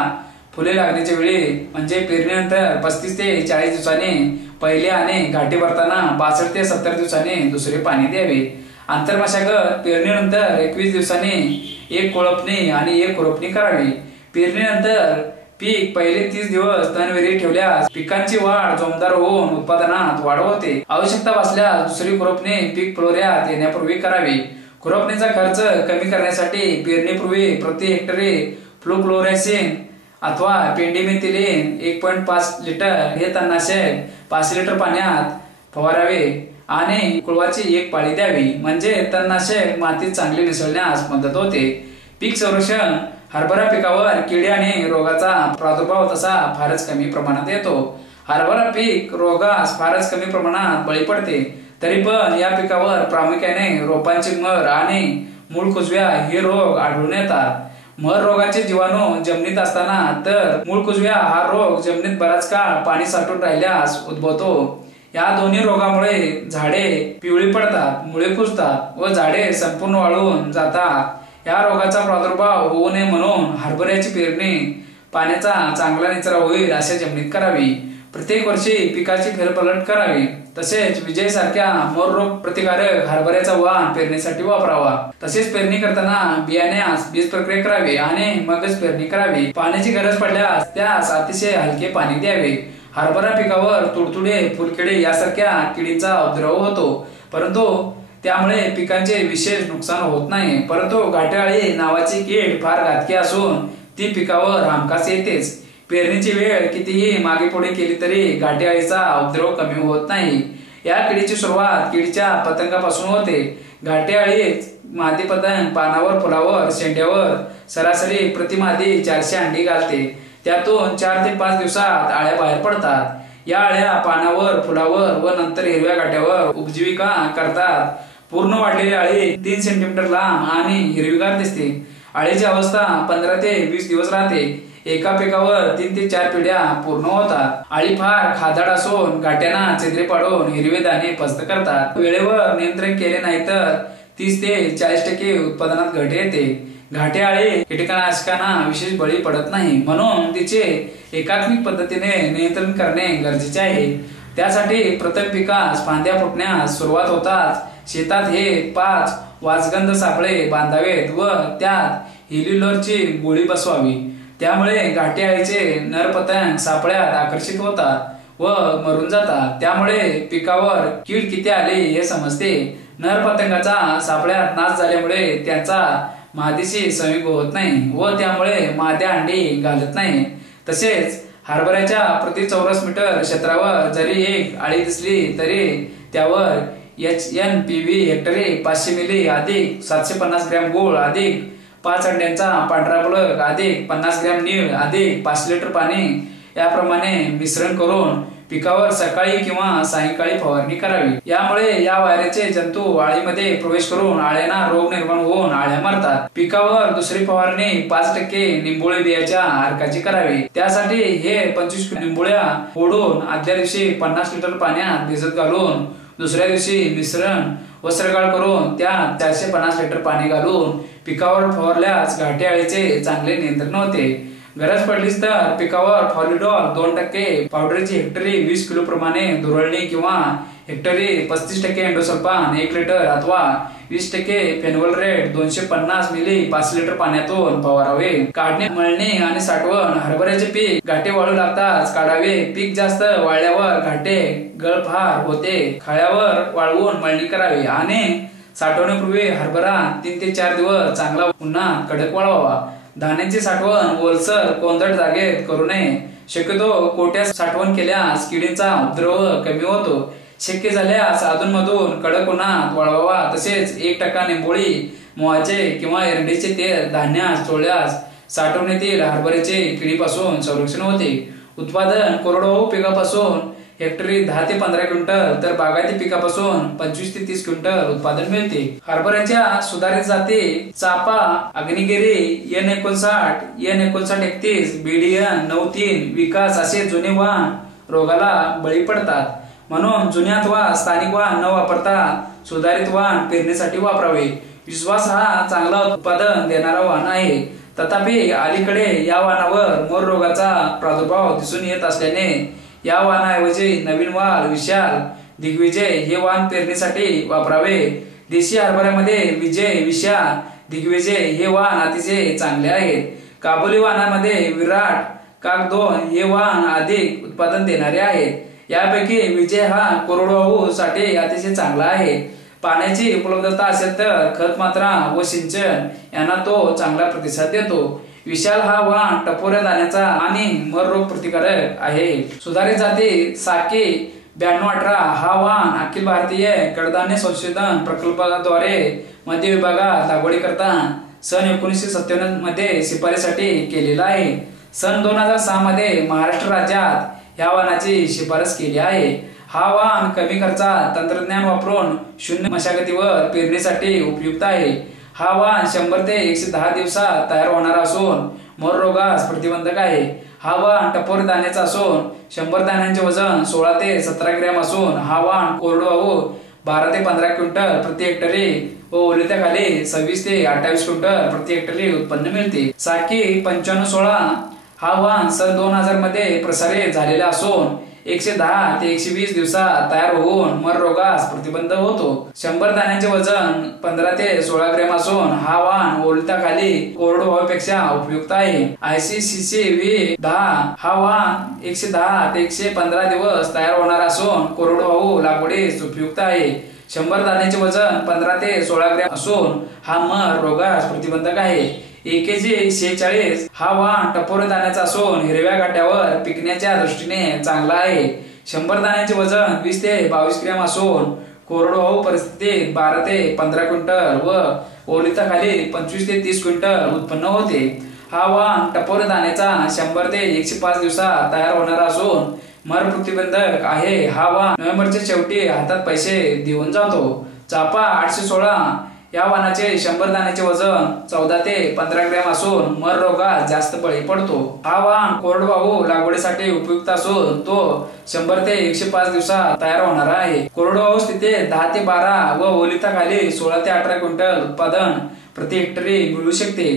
फुले लागण्याच्या वेळी म्हणजे पेरणीनंतर 35 ते 40 दिवसांनी पहिले आणि गाठी भरताना 62 ते 70 दिवसांनी दुसरे पाणी द्यावे। आंतरमशागत पेरणीनंतर 21 दिवसांनी एक कोळपणी आणि एक खुरपणी करावी। पेरणीनंतर पीक पहिले 30 दिवस तणविहीर ठेवल्यास पिकांची वाढ जोमदार होऊन उत्पादनात वाढ होते। आवश्यकता भासल्यास दुसरी खुरपणी पीक फुलोऱ्यात येण्यापूर्वी करावी। खुरपणीचा खर्च कमी करण्यासाठी पेरणीपूर्वी प्रति हेक्टरी फ्लुक्लोरासिन अथवा पेंडिमिथिलिन 1.5 लिटर हे तणनाशक 5 लिटर पाण्यात फवारावे आणि कुळवाची एक पाळी द्यावी, म्हणजे तणनाशक मातीत चांगले मिसळण्यास मदत होते। पीक संरक्षण हरभरा पिकावर किडी आणि रोगाचा प्रादुर्भाव तसा फारच कमी प्रमाणात येतो। हरभरा पीक रोगास फारच कमी प्रमाणात बळी पडते, तरी पण या पिकावर प्रामुख्याने रोपांची मर आणि मूळ कुजव्या हे रोग आढळून येतात। मर रोगाचे जीवाणू जमिनीत असताना तर मूळ कुजव्या हा रोग जमिनीत बराच काळ पाणी साठून राहिल्यास उद्भवतो। या दोन्ही रोगामुळे झाडे पिवळी पडतात, मुळे कुजतात व झाडे संपूर्ण वाळून जातात। या रोगाचा प्रादुर्भाव होऊ नये म्हणून हरभऱ्याची पेरणी पाण्याचा चांगला निचरा होईल अशा जमिनीत करावी। प्रत्येक वर्षी पिकाची फेरपलट करावी। तसेच विजय सारख्या मोर रोग प्रतिकारक हरभऱ्याचा वाण पेरणीसाठी वापरावा। तसेच पेरणी करताना बियाण्यास बीज प्रक्रिया करावी आणि मगच पेरणी करावी। पाण्याची गरज पडल्यास त्यास अतिशय हलके पाणी द्यावे। हरभरा पिकावर तुडतुडे, फुलकिडे यासारख्या किडींचा उपद्रव होतो, परंतु त्यामुळे पिकांचे विशेष नुकसान होत नाही। परंतु घाटेअळी नावाची कीड फार घातकी असून ती पिकावर हमखास येतेच। पेरणीची वेळ कितीही मागे पुढे केली तरी घाटेअळीचा उपद्रव कमी होत नाही। या किडीची सुरुवात किडीच्या पतंगापासून होते। घाटेअळी मादी पतंग पानावर, फुलावर, शेंड्यावर सरासरी प्रतिमादी 400 अंडी घालते। त्यातून 4 ते 5 दिवसात अळ्या बाहेर पडतात। या अळ्या पानावर, फुलावर व नंतर हिरव्या गाठ्यावर उपजीविका करतात। पूर्ण वाढलेली अळी 3 सेंटीमीटर लांब आणि हिरवीगार दिसते। अळीची अवस्था 15 ते 20 दिवस राहते। एका पिकावर 3 ते 4 पिढ्या पूर्ण होतात। अळी फार खादाड असून गाठ्यांना छिद्रे पाडून हिरवे दाणे फस्त करतात। वेळेवर नियंत्रण केले नाही तर 30 ते 40% उत्पादनात घट येते। घाटेअळी कीटकनाशकांना विशेष बळी पडत नाही, म्हणून तिचे एकात्मिक पद्धतीने नियंत्रण करणे गरजेचे आहे। त्यासाठी प्रथम पिकास फांद्या फुटण्यास सुरुवात होताच शेतात हे 5 वाजगंध सापळे बांधावेत व त्यात हेल्युलरची गोळी बसवावी। त्यामुळे घाटेअळीचे नर पतंग सापळ्यात आकर्षित होतात व मरून जातात। त्यामुळे पिकावर कीड किती आली हे समजते। नर पतंगाचा सापळ्यात नाश झाल्यामुळे त्यांचा मादीशी संयोग होत नाही व त्यामुळे माद्या अंडी घालत नाही। तसेच हरभऱ्याच्या प्रति चौरस मीटर क्षेत्रावर जरी एक अळी दिसली तरी त्यावर HNPV हेक्टरी 500 मिली अधिक 750 ग्रॅम गूळ अधिक 5 अंड्यांचा पांढरा बलक अधिक 50 ग्रॅम नीळ अधिक 5 लिटर पाणी याप्रमाणे मिश्रण करून पिकावर सकाळी किंवा सायंकाळी फवारणी करावी। यामुळे या वायरचे जंतू अळीमध्ये प्रवेश करून अळ्यांना रोग निर्माण होऊन अळ्या मरतात। पिकावर दुसरी फवारणी 5% निंबोळी बियाच्या अर्काची करावी। त्यासाठी हे 25 निंबोळ्या फोडून आदल्या दिवशी 50 लिटर पाण्यात भिजत घालून दुसऱ्या दिवशी मिश्रण वस्त्रगाळ करून त्यात 450 लिटर पाणी घालून पिकावर फवारल्यास घाटे अळीचे चांगले नियंत्रण होते। गरज पडलीच तर पिकावर फॉलिडॉल 2% पावडरची हेक्टरी 20 किलो प्रमाणे दुरळणी किंवा हेक्टरी 35% एंडोसल्फान 1 लिटर अथवा 20% फेनोल्फरेट 250 मिली 5 लिटर पाण्यातून फवारावे। काढणे, मळणी आणि साठवण। हरभऱ्याचे पीक घाटे वाळू लागताच काढावे। पीक जास्त वाळल्यावर घाटे गळफार होते। खळ्यावर वाळवून मळणी करावी आणि साठवण्यापूर्वी हरभरा 3 ते 4 दिवस चांगला उन्हात कडक वाळवावा। धान्याची साठवण ओलसर कोंदट जागेत करू नये। शक्यतो कोट्यात साठवण केल्यास किडींचा उपद्रव कमी होतो। शक्य झाल्यास अधूनमधून कडक उन्हात वाळवावा। तसेच 1% निंबोळी, मोहाचे किंवा एरंडीचे तेल धान्यास चोळल्यास साठवणीतील हरभऱ्याचे किडीपासून संरक्षण होते। उत्पादन कोरडवाहू पिकापासून हेक्टरी 10 ते 15 क्विंटल तर बागायती पिकापासून 25 ते 30 क्विंटल उत्पादन मिळते। हरभऱ्याच्या सुधारित जाती चापा, अग्निगिरी, N59, N5931, BDN 93, विकास असे जुने वाहन रोगाला बळी पडतात। म्हणून जुने अथवा स्थानिक वाहन न वापरता सुधारित वाहन पेरणीसाठी वापरावे। विश्वास हा चांगला उत्पादन देणारा वाहन आहे। तथापि अलीकडे या वाहनावर मोर रोगाचा प्रादुर्भाव दिसून येत असल्याने या वाहनाऐवजी नवीन वाहन विशाल दिग्विजय हे वाहन पेरणीसाठी वापरावे। देशी हरभऱ्यामध्ये विजय, विशाल, दिग्विजय हे वाहन अतिशय चांगले आहेत। काबुली वाहनामध्ये विराट, काक 2 हे वाहन अधिक उत्पादन देणारे आहेत। यापैकी विजय हा कोरडवाहू साठी अतिशय चांगला आहे। पाण्याची उपलब्धता असेल तर खत मात्रा व सिंचन यांना तो चांगला प्रतिसाद देतो। विशाल हा वाहन टपोऱ्या दाण्याचा आणि मर रोग प्रतिकारक आहे। सुधारित जाती साकी 9218 हा वाहन अखिल भारतीय कडधान्य संशोधन प्रकल्पाद्वारे मध्य विभागात लागवडीकरता सन 1997 मध्ये शिफारसीसाठी केलेला आहे। सन 2006 मध्ये महाराष्ट्र राज्यात या वाहनाची शिफारस केली आहे। हा वाहन कमी खर्चात तंत्रज्ञान वापरून शून्य मशागतीवर पेरणीसाठी उपयुक्त आहे। हा वाहन 100 ते 110 दिवसात तयार होणार असून मोर रोगास प्रतिबंधक आहे। हा वाहन टपोरी दाण्याचा असून 100 दाण्यांचे वजन 16 ते 17 ग्रॅम असून हा वाहन कोरडवाहू 12 ते 15 क्विंटल प्रति हेक्टरी व ओलिताखाली 26 ते 28 क्विंटल प्रति हेक्टरी उत्पन्न मिळते। साकी 9516 हा वाहन सन 2000 मध्ये प्रसारित झालेला असून 110 ते 120 दिवसात तयार होऊन मर रोगास प्रतिबंध होतो। 100 दाण्यांचे वजन 15 ते 16 ग्रॅम असून हा वाहन ओलिताखाली कोरडवाहूपेक्षा उपयुक्त आहे। ICCCV10 हा वाहन 110 ते 115 दिवस तयार होणार असून कोरडवाहू लागवडीस उपयुक्त आहे। 100 दाण्यांचे वजन 15 ते 16 ग्रॅम असून हा मर रोगास प्रतिबंधक आहे। AKG 46 हा वाहन टपोरी दाण्याचा असून हिरव्या घाट्यावर पिकण्याच्या दृष्टीने चांगला आहे। 100 दाण्यांचे वजन 20 ते 22 ग्रॅम असून कोरडवाहू परिस्थितीत 12 ते 15 क्विंटल व ओलिताखाली 25 ते 30 क्विंटल उत्पन्न होते। हा वाहन टपोरी दाण्याचा 100 ते 105 दिवसात तयार होणार असून मर प्रतिबंधक आहे। हा वाहन नोव्हेंबरच्या शेवटी हातात पैसे देऊन जातो। चापा 816 या वाहनाचे 100 दाण्याचे वजन 14 ते 15 ग्रॅम असून मर रोगास जास्त बळी पडतो। हा वाहन कोरडवाहू लागवडीसाठी उपयुक्त असून तो 100 ते 105 दिवसात तयार होणार आहे। कोरडवाहू स्थितीत 10 ते 12 व ओलिताखाली 16 ते 18 क्विंटल उत्पादन प्रति हेक्टरी मिळू शकते।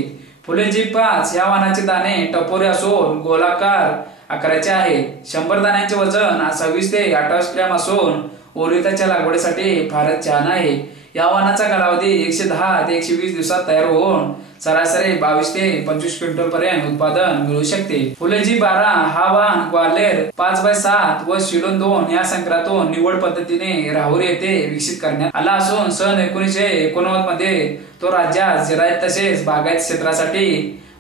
फुले G5 या वाहनाचे दाणे टपोरे असून गोलाकार आकाराचे आहेत। 100 दाण्यांचे वजन 26 ते 28 ग्रॅम असून ओलिताच्या लागवडीसाठी फारच छान आहे। या वाहनाचा कालावधी 110 ते 120 दिवसात तयार होऊन सरासरी 22 ते 25 क्विंटल पर्यंत उत्पादन मिळू शकते। फुले G12 हा वाहन ग्वाल्हेर 5x7 व शिलोन 2 या संकरातून निवड पद्धतीने राहुरी येथे विकसित करण्यात आला असून सन 1989 मध्ये तो राज्यात जिरायत तसेच बागायत क्षेत्रासाठी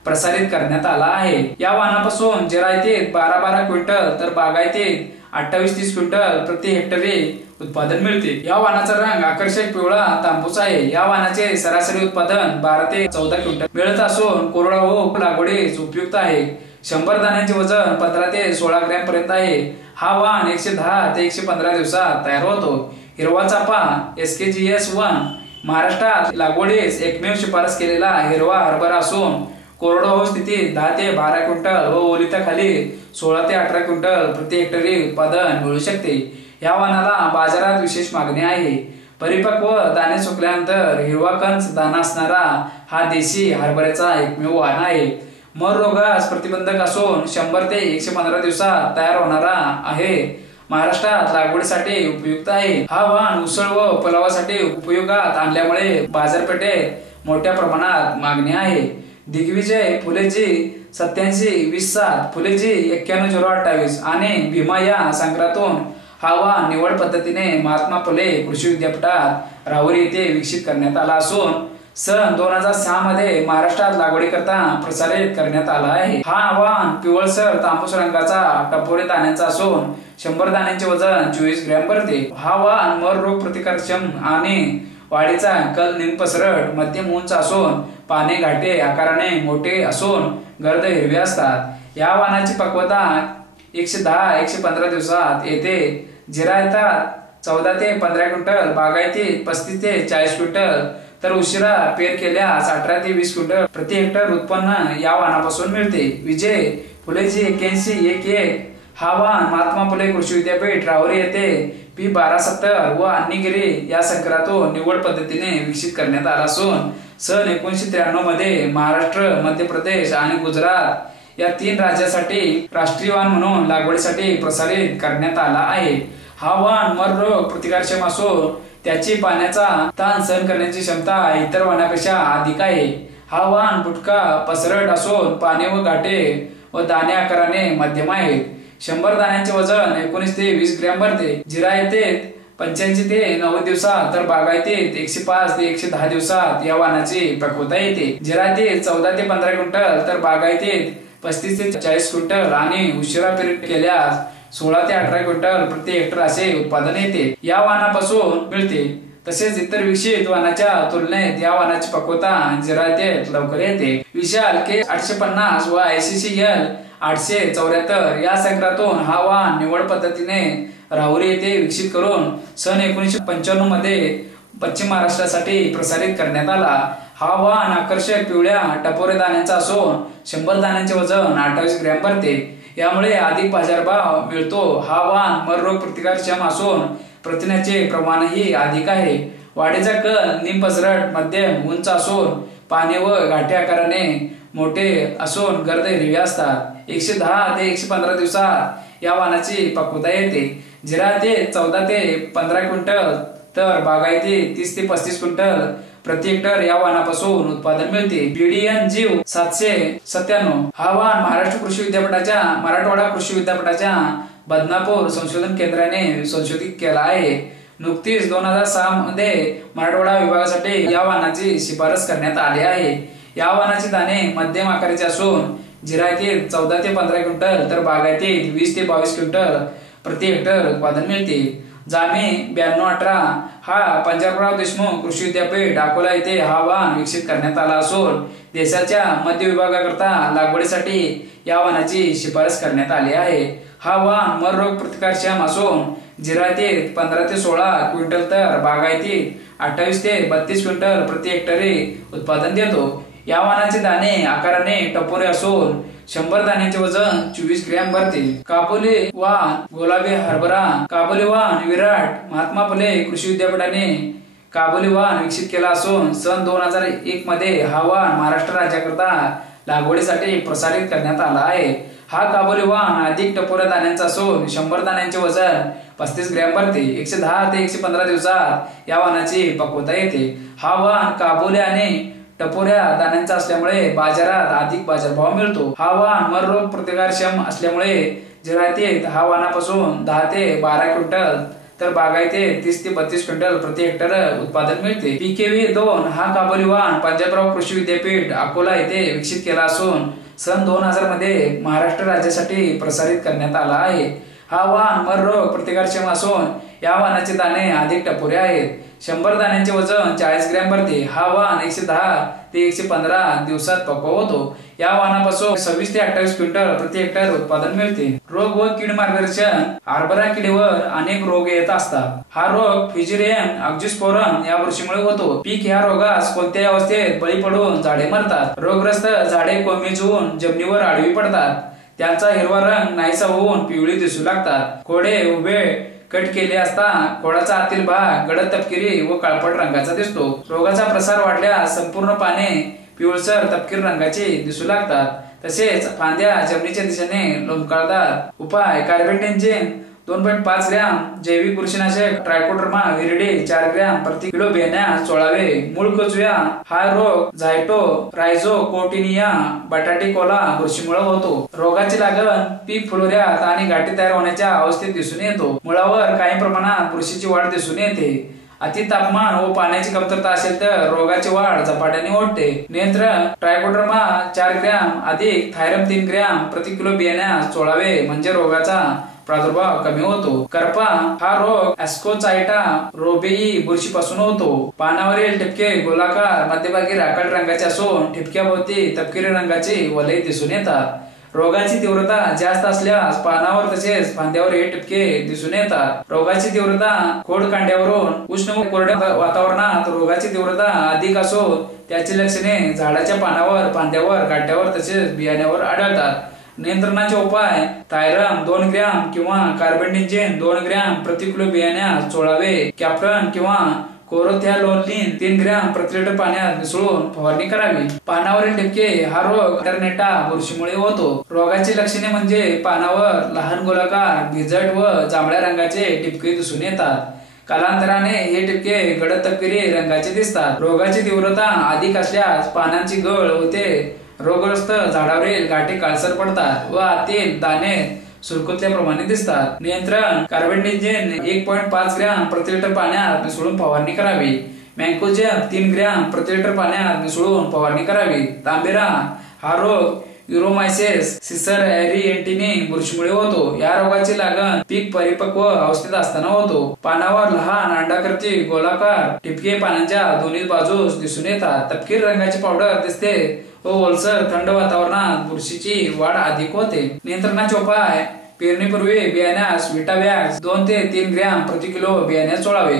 प्रसारित करण्यात आला आहे। या वाहनापासून जिरायतीत 12-12 क्विंटल तर बागायतीत 28-30 क्विंटल प्रति हेक्टरी उत्पादन मिळते। या वाहनाचा रंग आकर्षक पिवळा तांबूस आहे। या वाहनाचे सरासरी उत्पादन 12 ते 14 क्विंटल मिळत असून कोरडवाहू लागवडीस उपयुक्त आहे। 100 दाण्यांचे वजन 15 ते 16 ग्रॅम पर्यंत आहे। हा वाहन 110 ते 115 दिवसात तयार होतो। हिरवा चापा SKGS1 महाराष्ट्रात लागवडीस एकमेव शिफारस केलेला हिरवा हरभरा असून कोरडवाहू स्थितीत 10 ते 12 क्विंटल व ओलिताखाली 16 ते 18 क्विंटल प्रति हेक्टरी उत्पादन मिळू शकते। या वाणाला बाजारात विशेष मागणी आहे. परिपक्व दाणे सुकल्यानंतर हिरवा कंच दाणा असणारा हा देशी हरभऱ्याचा एकमेव वाण आहे. मर रोगास प्रतिबंधक असून 100 ते 115 दिवसात तयार होणारा आहे. महाराष्ट्रात लागवडीसाठी उपयुक्त आहे. हा वाण उसळ व पुलावासाठी उपयोगात आणल्यामुळे बाजारपेठेत मोठ्या प्रमाणात मागणी आहे. दिग्विजय फुलेजी 87-20-7, फुलेजी 91-028 आणि भीमा या संकरातून हा वाण निवड पद्धतीने महात्मा फुले कृषी विद्यापीठात राहुरी येथे विकसित करण्यात आला असून सन 2006 मध्ये महाराष्ट्रात लागवडीकरता प्रसारित करण्यात आला आहे. हा वाण पिवळसर तांबूस रंगाचा टपोरे दाण्यांचा असून 100 दाण्यांचे वजन 24 ग्रॅम भरते. हा वाण मर रोग प्रतिकारक्षम आणि वाढीचा कल निमपसरट मध्यम उंच असून पाने घाटे आकाराने मोठे असून गर्द हिरवे असतात. या वाणाची पक्वता 110-115 दिवसात येते. जिरायतात 14 ते 15 क्विंटल, बागायतीत 35 ते 40 क्विंटल तर उशिरा पेर केल्यास 18 ते 20 क्विंटल प्रति हेक्टर उत्पन्न या वाणापासून मिळते. विजय फुलेजी 81-11 हा वाण महात्मा फुले कृषी विद्यापीठ राहुरी येथे P1270 व अन्नीगिरी या संकरातून निवड पद्धतीने विकसित करण्यात आला असून सन 1993 मध्ये महाराष्ट्र, मध्य प्रदेश आणि गुजरात या 3 राज्यासाठी राष्ट्रीय वाण म्हणून लागवडीसाठी प्रसारित करण्यात आला आहे. हा वाण मर रोग प्रतिकारक्षम असून त्याची पाण्याचा ताण सहन करण्याची क्षमता इतर वाणापेक्षा अधिक आहे. हा वाण बुटका पसरट असून पाने व गाठे व दाणे आकाराने मध्यम आहेत. 100 दाण्यांचे वजन 19 ते 20 ग्रॅम भरते. जिरायतीत 85 ते 90 दिवसात तर बागायतीत 105 ते 110 दिवसात या वाणाची पक्वता येते. जिरायतीत 14 ते 15 क्विंटल तर बागायतीत 35 ते 40 क्विंटल आणि उशिरा पेर केल्यास 16 ते 18 क्विंटल प्रति हेक्टर असे उत्पादन येते. या वाणापासून मिळते. तसेच इतर विकसित वाणाच्या तुलनेत या वाणाची पक्वता जिरायतीत लवकर येते. विशाल के 850 व ICCL 874 या संकरातून हा वाण निवड पद्धतीने राहुरी येथे विकसित करून सन 1995 मध्ये पश्चिम महाराष्ट्रासाठी प्रसारित करण्यात आला. हा वाण आकर्षक पिवळ्या टपोरे दाण्यांचा असून 100 दाण्यांचे वजन 28 ग्रॅम भरते. यामुळे अधिक बाजारभाव मिळतो. हा वाण मर रोग प्रतिकारक्षम असून प्रथिनाचे प्रमाणही अधिक आहे. वाढीचा कल निमपसरट मध्यम उंच असून पाने व गाठी आकाराने मोठे असून गर्द हिरवे असतात. 110 ते 115 दिवसात या वाणाची पक्वता येते. जिरायतीत 14 ते 15 क्विंटल तर बागायतीत 30 ते 35 क्विंटल प्रति हेक्टर या वाणापासून उत्पादन मिळते. BDN जीव 797 हा वाण महाराष्ट्र कृषी विद्यापीठाच्या मराठवाडा कृषी विद्यापीठाच्या बदनापूर संशोधन केंद्राने संशोधित केला आहे. नुकतीच 2006 मध्ये मराठवाडा विभागासाठी या वाणाची शिफारस करण्यात आली आहे. या वाणाचे दाणे मध्यम आकाराचे असून जिरायतीत 14 ते 15 क्विंटल तर बागायतीत 20 ते 22 क्विंटल प्रति हेक्टर उत्पादन मिळते. जामे 92-18 हा पंजाबराव देशमुख कृषी विद्यापीठ अकोला येथे हा वाण विकसित करण्यात आला असून देशाच्या मध्य विभागाकरता लागवडीसाठी या वाणाची शिफारस करण्यात आली आहे. हा वाण मर रोग प्रतिकारक्षम असून जिरायतीत 15 ते 16 क्विंटल तर बागायतीत 28 ते 32 क्विंटल प्रति हेक्टरी उत्पादन देतो. या वाणाचे दाणे आकाराने टपोरे असून 100 दाण्यांचे वजन 24 ग्रॅम भरते. काबुली वाण गुलाबी हरभरा काबुली वाण विराट महात्मा फुले कृषी विद्यापीठाने काबुली वाण विकसित केला असून सन 2001 मध्ये हा वाण महाराष्ट्र राज्याकरता लागवडीसाठी प्रसारित करण्यात आला आहे. हा काबुली वाण अधिक टपोऱ्या दाण्यांचा असून 100 दाण्यांचे वजन 35 ग्रॅम भरते. 110 ते 115 दिवसात या वाणाची पक्वता येते. हा वाण काबुली आणि टपोऱ्या दाण्यांचा असल्यामुळे बाजारात अधिक बाजारभाव मिळतो. हा वाण मर रोग प्रतिकारक्षम असल्यामुळे जिरायतीत हा वाणापासून 10 ते 12 क्विंटल तर बागायतीत 30 ते 32 क्विंटल प्रति हेक्टर उत्पादन मिळते. PKV 2 हा काबुली वाण पंजाबराव कृषी विद्यापीठ अकोला येथे विकसित केला असून सन 2000 मध्ये महाराष्ट्र राज्यासाठी प्रसारित करण्यात आला आहे. हा वाण मर रोग प्रतिकारक्षम असून या वाणाचे दाणे अधिक टपोरे आहेत. 100 दाण्यांचे वजन 40 ग्रॅम भरते. हा वाण 110 ते 115 दिवसात पक्व होतो. या वाणापासून 26 ते 28 क्विंटल प्रति हेक्टर उत्पादन मिळते. रोग व कीड मार्गदर्शन हरभरा किडीवर अनेक रोग येत असतात. हा रोग फ्युजिरियम अँजिओस्पर्म या बुरशीमुळे होतो. पीक ह्या रोगास कोणत्याही अवस्थेत बळी पडून झाडे मरतात. रोगग्रस्त झाडे कोमेजून जमिनीवर आडवी पडतात. त्यांचा हिरवा रंग नाहीसा होऊन पिवळी दिसू लागतात. खोडे उभे कट केले असता खोडाचा आतील भाग गडद तपकिरी व काळपट रंगाचा दिसतो. रोगाचा प्रसार वाढल्यास संपूर्ण पाने पिवळसर तपकिरी रंगाचे दिसू लागतात. तसेच फांद्या जमिनीच्या दिशेने लोंबकळतात. उपाय: कार्बेंडेजिन 2.5 ग्रॅम, जैविक बुरशीनाशक ट्रायकोडर्मा विरिडी 4 ग्रॅम प्रति किलो बियाण्यास चोळावे. मूळ कुजव्या हा रोग झायटोरायझोकोटिनिया बटाटिकोला बुरशीमुळे होतो. रोगाची लागण पीक फुलोऱ्यात आणि गाठी तयार होण्याच्या अवस्थेत दिसून येतो. मुळावर काही प्रमाणात बुरशीची वाढ दिसून येते. अति तापमान व पाण्याची कमतरता असेल तर रोगाची वाढ झपाट्याने वाढते. नियंत्रण: ट्रायकोडर्मा 4 ग्रॅम अधिक थायरम 3 ग्रॅम प्रति किलो बियाण्यास चोळावे, म्हणजे रोगाचा प्रादुर्भाव कमी होतो. करपा हा रोग ऍस्कोचाइटा रोबेई बुरशीपासून होतो. पानावरील ठिपके गोलाकार, मध्यभागी राखाडी रंगाचे असून ठिपक्याभोवती तपकिरी रंगाचे वलय दिसून येतात. रोगाची तीव्रता जास्त असल्यास पानावर तसेच फांद्यावर हे ठिपके दिसून येतात. रोगाची तीव्रता खोडकांड्यावरून उष्ण व कोरड्या वातावरणात रोगाची तीव्रता अधिक असो त्याची लक्षणे झाडाच्या पानावर, फांद्यावर, गाठ्यावर तसेच बियाण्यावर आढळतात. नियंत्रणाचे उपाय: थायरम 2 ग्रॅम किंवा कार्बेंडेजिन 2 ग्रॅम प्रति किलो बियाण्यास चोळावे. कॅप्टन किंवा कोरोथॅलोनिन 3 ग्रॅम प्रति लिटर पाण्यात मिसळून फवारणी करावी. पानावरील ठिपके हा रोग अल्टरनेटा बुरशीमुळे होतो. रोगाची लक्षणे म्हणजे पानावर लहान गोलाकार, भिजट व जांभळ्या रंगाचे ठिपके दिसून येतात. कालांतराने हे ठिपके गडद तपकिरी रंगाचे दिसतात. रोगाची तीव्रता अधिक असल्यास पानांची गळ होते. रोगग्रस्त झाडावरील गाठी काळसर पडतात व आतील दाणे सुरकुतल्याप्रमाणे दिसतात. नियंत्रण: कार्बेंडेजिन 1.5 ग्रॅम प्रति लिटर पाण्यात मिसळून फवारणी करावी. मँकोजेब 3 ग्रॅम प्रति लिटर पाण्यात मिसळून फवारणी करावी. तांबेरा हा रोग युरोमायसेस सिसरॅरिएंटिनी बुरशीमुळे होतो. या रोगाची लागण पीक परिपक्व अवस्थेत असताना होतो. पानावर लहान अंडाकृती गोलाकार ठिपके पानांच्या दोन्ही बाजूस दिसून येतात. तपकिरी रंगाची पावडर दिसते व ओलसर थंड वातावरणात बुरशीची वाढ अधिक होते. नियंत्रणाचे उपाय: पेरणीपूर्वी बियाण्यास विटावॅक्स 2 ते 3 ग्रॅम प्रति किलो बियाण्यास चोळावे.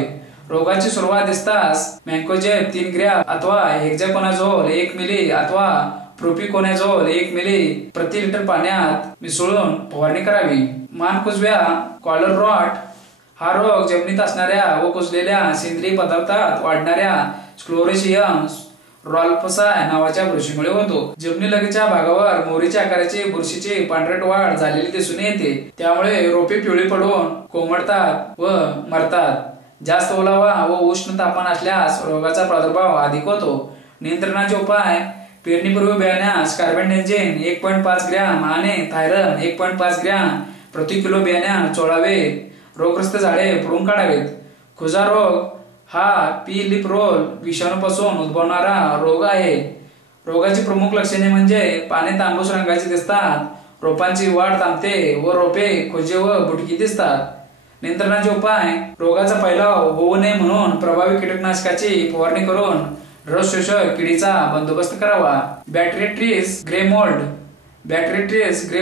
रोगाची सुरुवात दिसताच मँकोजेब 3 ग्रॅम अथवा हेक्झाकोनाझोल 1 मिली अथवा प्रोपिकोनाझोल 1 मिली प्रति लिटर पाण्यात मिसळून फवारणी करावी. मान कुजव्या कॉलर रॉट हा रोग जमिनीत असणाऱ्या व कुजलेल्या सेंद्रिय पदार्थात वाढणाऱ्या स्क्लेरोशियम रॉल्फसाय नावाच्या बुरशीमुळे होतो. जमिनीलगतच्या भागावर मोहरीच्या आकाराची बुरशीची पांढरट वाढ झालेली दिसून येते. त्यामुळे रोपे पिवळी पडून कोमडतात व मरतात. जास्त ओलावा व उष्ण तापमान असल्यास रोगाचा प्रादुर्भाव अधिक होतो. नियंत्रणाचे उपाय: पेरणीपूर्वी बियाण्यास कार्बेंडेजिन 1.5 ग्रॅम आणि थायरम 1.5 ग्रॅम प्रति किलो बियाण्यास चोळावे. रोगग्रस्त झाडे पुरून काढावेत. खुजा रोग हा पी लिप रोल विषाणूपासून उद्भवणारा रोग आहे. रोगाची प्रमुख लक्षणे म्हणजे पाने तांबूस रंगाची दिसतात, रोपांची वाढ थांबते व रोपे खोजे व बुटकी दिसतात. नियंत्रणाचे उपाय: रोगाचा फैलाव होऊ नये म्हणून प्रभावी कीटकनाशकाची फवारणी करून रस शोषक किडीचा बंदोबस्त करावा. बॅक्टेरियटिस ग्रे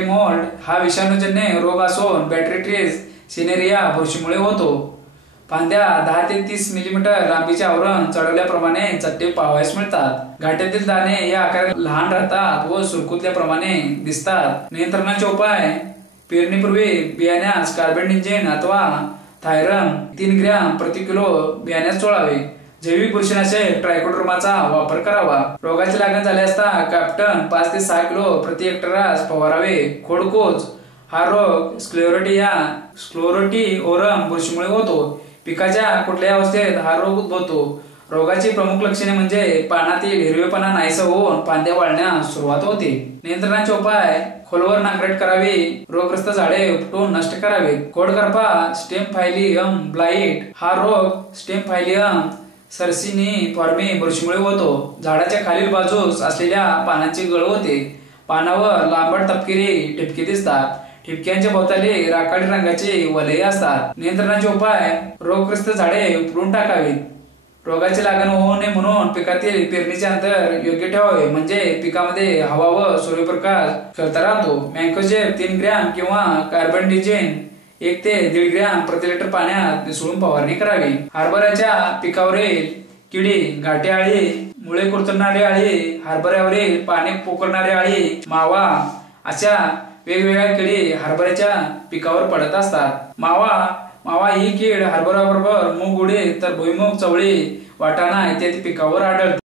मोल्ड हा विषाणूजन्य रोग असून बॅक्टेरियटिस सिनेरिया बुरशीमुळे होतो. फांद्या 10 ते 30 मिलीमीटर लांबीचे आवरण चढवल्याप्रमाणे चट्टे पाहावयास मिळतात. गाठ्यातील दाणे या आकारात लहान राहतात व सुरकुतल्याप्रमाणे दिसतात. नियंत्रणाचे उपाय: पेरणीपूर्वी बियाण्यास कार्बेंडेजिन अथवा थायरम 3 ग्रॅम प्रति किलो बियाण्यास चोळावे. जैविक बुरशीनाशक ट्रायकोडर्माचा वापर करावा. रोगाची लागण झाली असता कॅप्टन 5 ते 6 किलो प्रति हेक्टरास फवारावे. खोडकोज हा रोग स्क्लेरोटिओरम बुरशीमुळे होतो. पिकाच्या कुठल्याही अवस्थेत हा रोग उद्भवतो. रोगाची प्रमुख लक्षणे म्हणजे पानातील हिरवेपणा नाहीसा होऊन फांद्या वाळण्यास सुरुवात होते. नियंत्रणाचे उपाय: खोलवर नांगरट करावी. रोगग्रस्त झाडे उपटून नष्ट करावे. खोडकरपा स्टेमफायलियम ब्लाइट हा रोग स्टेमफायलियम सर्सिनिफॉर्मी बुरशीमुळे होतो. झाडाच्या खालील बाजूस असलेल्या पानांची गळ होते. पानावर लांबट तपकिरी ठिपके दिसतात. ठिपक्यांच्या भोवताली राखाडी रंगाचे वलय असतात. नियंत्रणाचे उपाय: रोगग्रस्त झाडे उपटून टाकावीत. रोगाची लागण होऊ नये म्हणून पिकातील पेरणीचे अंतर योग्य ठेवावे, म्हणजे पिकामध्ये हवा व सूर्यप्रकाश खेळता राहतो. मँकोजेब 3 ग्रॅम किंवा कार्बेंडेजिन 1 ते 1.5 ग्रॅम प्रति लिटर पाण्यात मिसळून फवारणी करावी. हरभऱ्याच्या पिकावरील किडी, गाठी अळी, मुळे कुरतडणारी अळी, हरभऱ्यावरील पाने पोखरणारी अळी, मावा अशा वेगवेगळ्या किडी हरभऱ्याच्या पिकावर पडत असतात. मावा मावा ही कीड हरभराबरोबर मूग, उडीद तर भुईमूग, चवळी, वाटाणा इत्यादी पिकावर आढळते.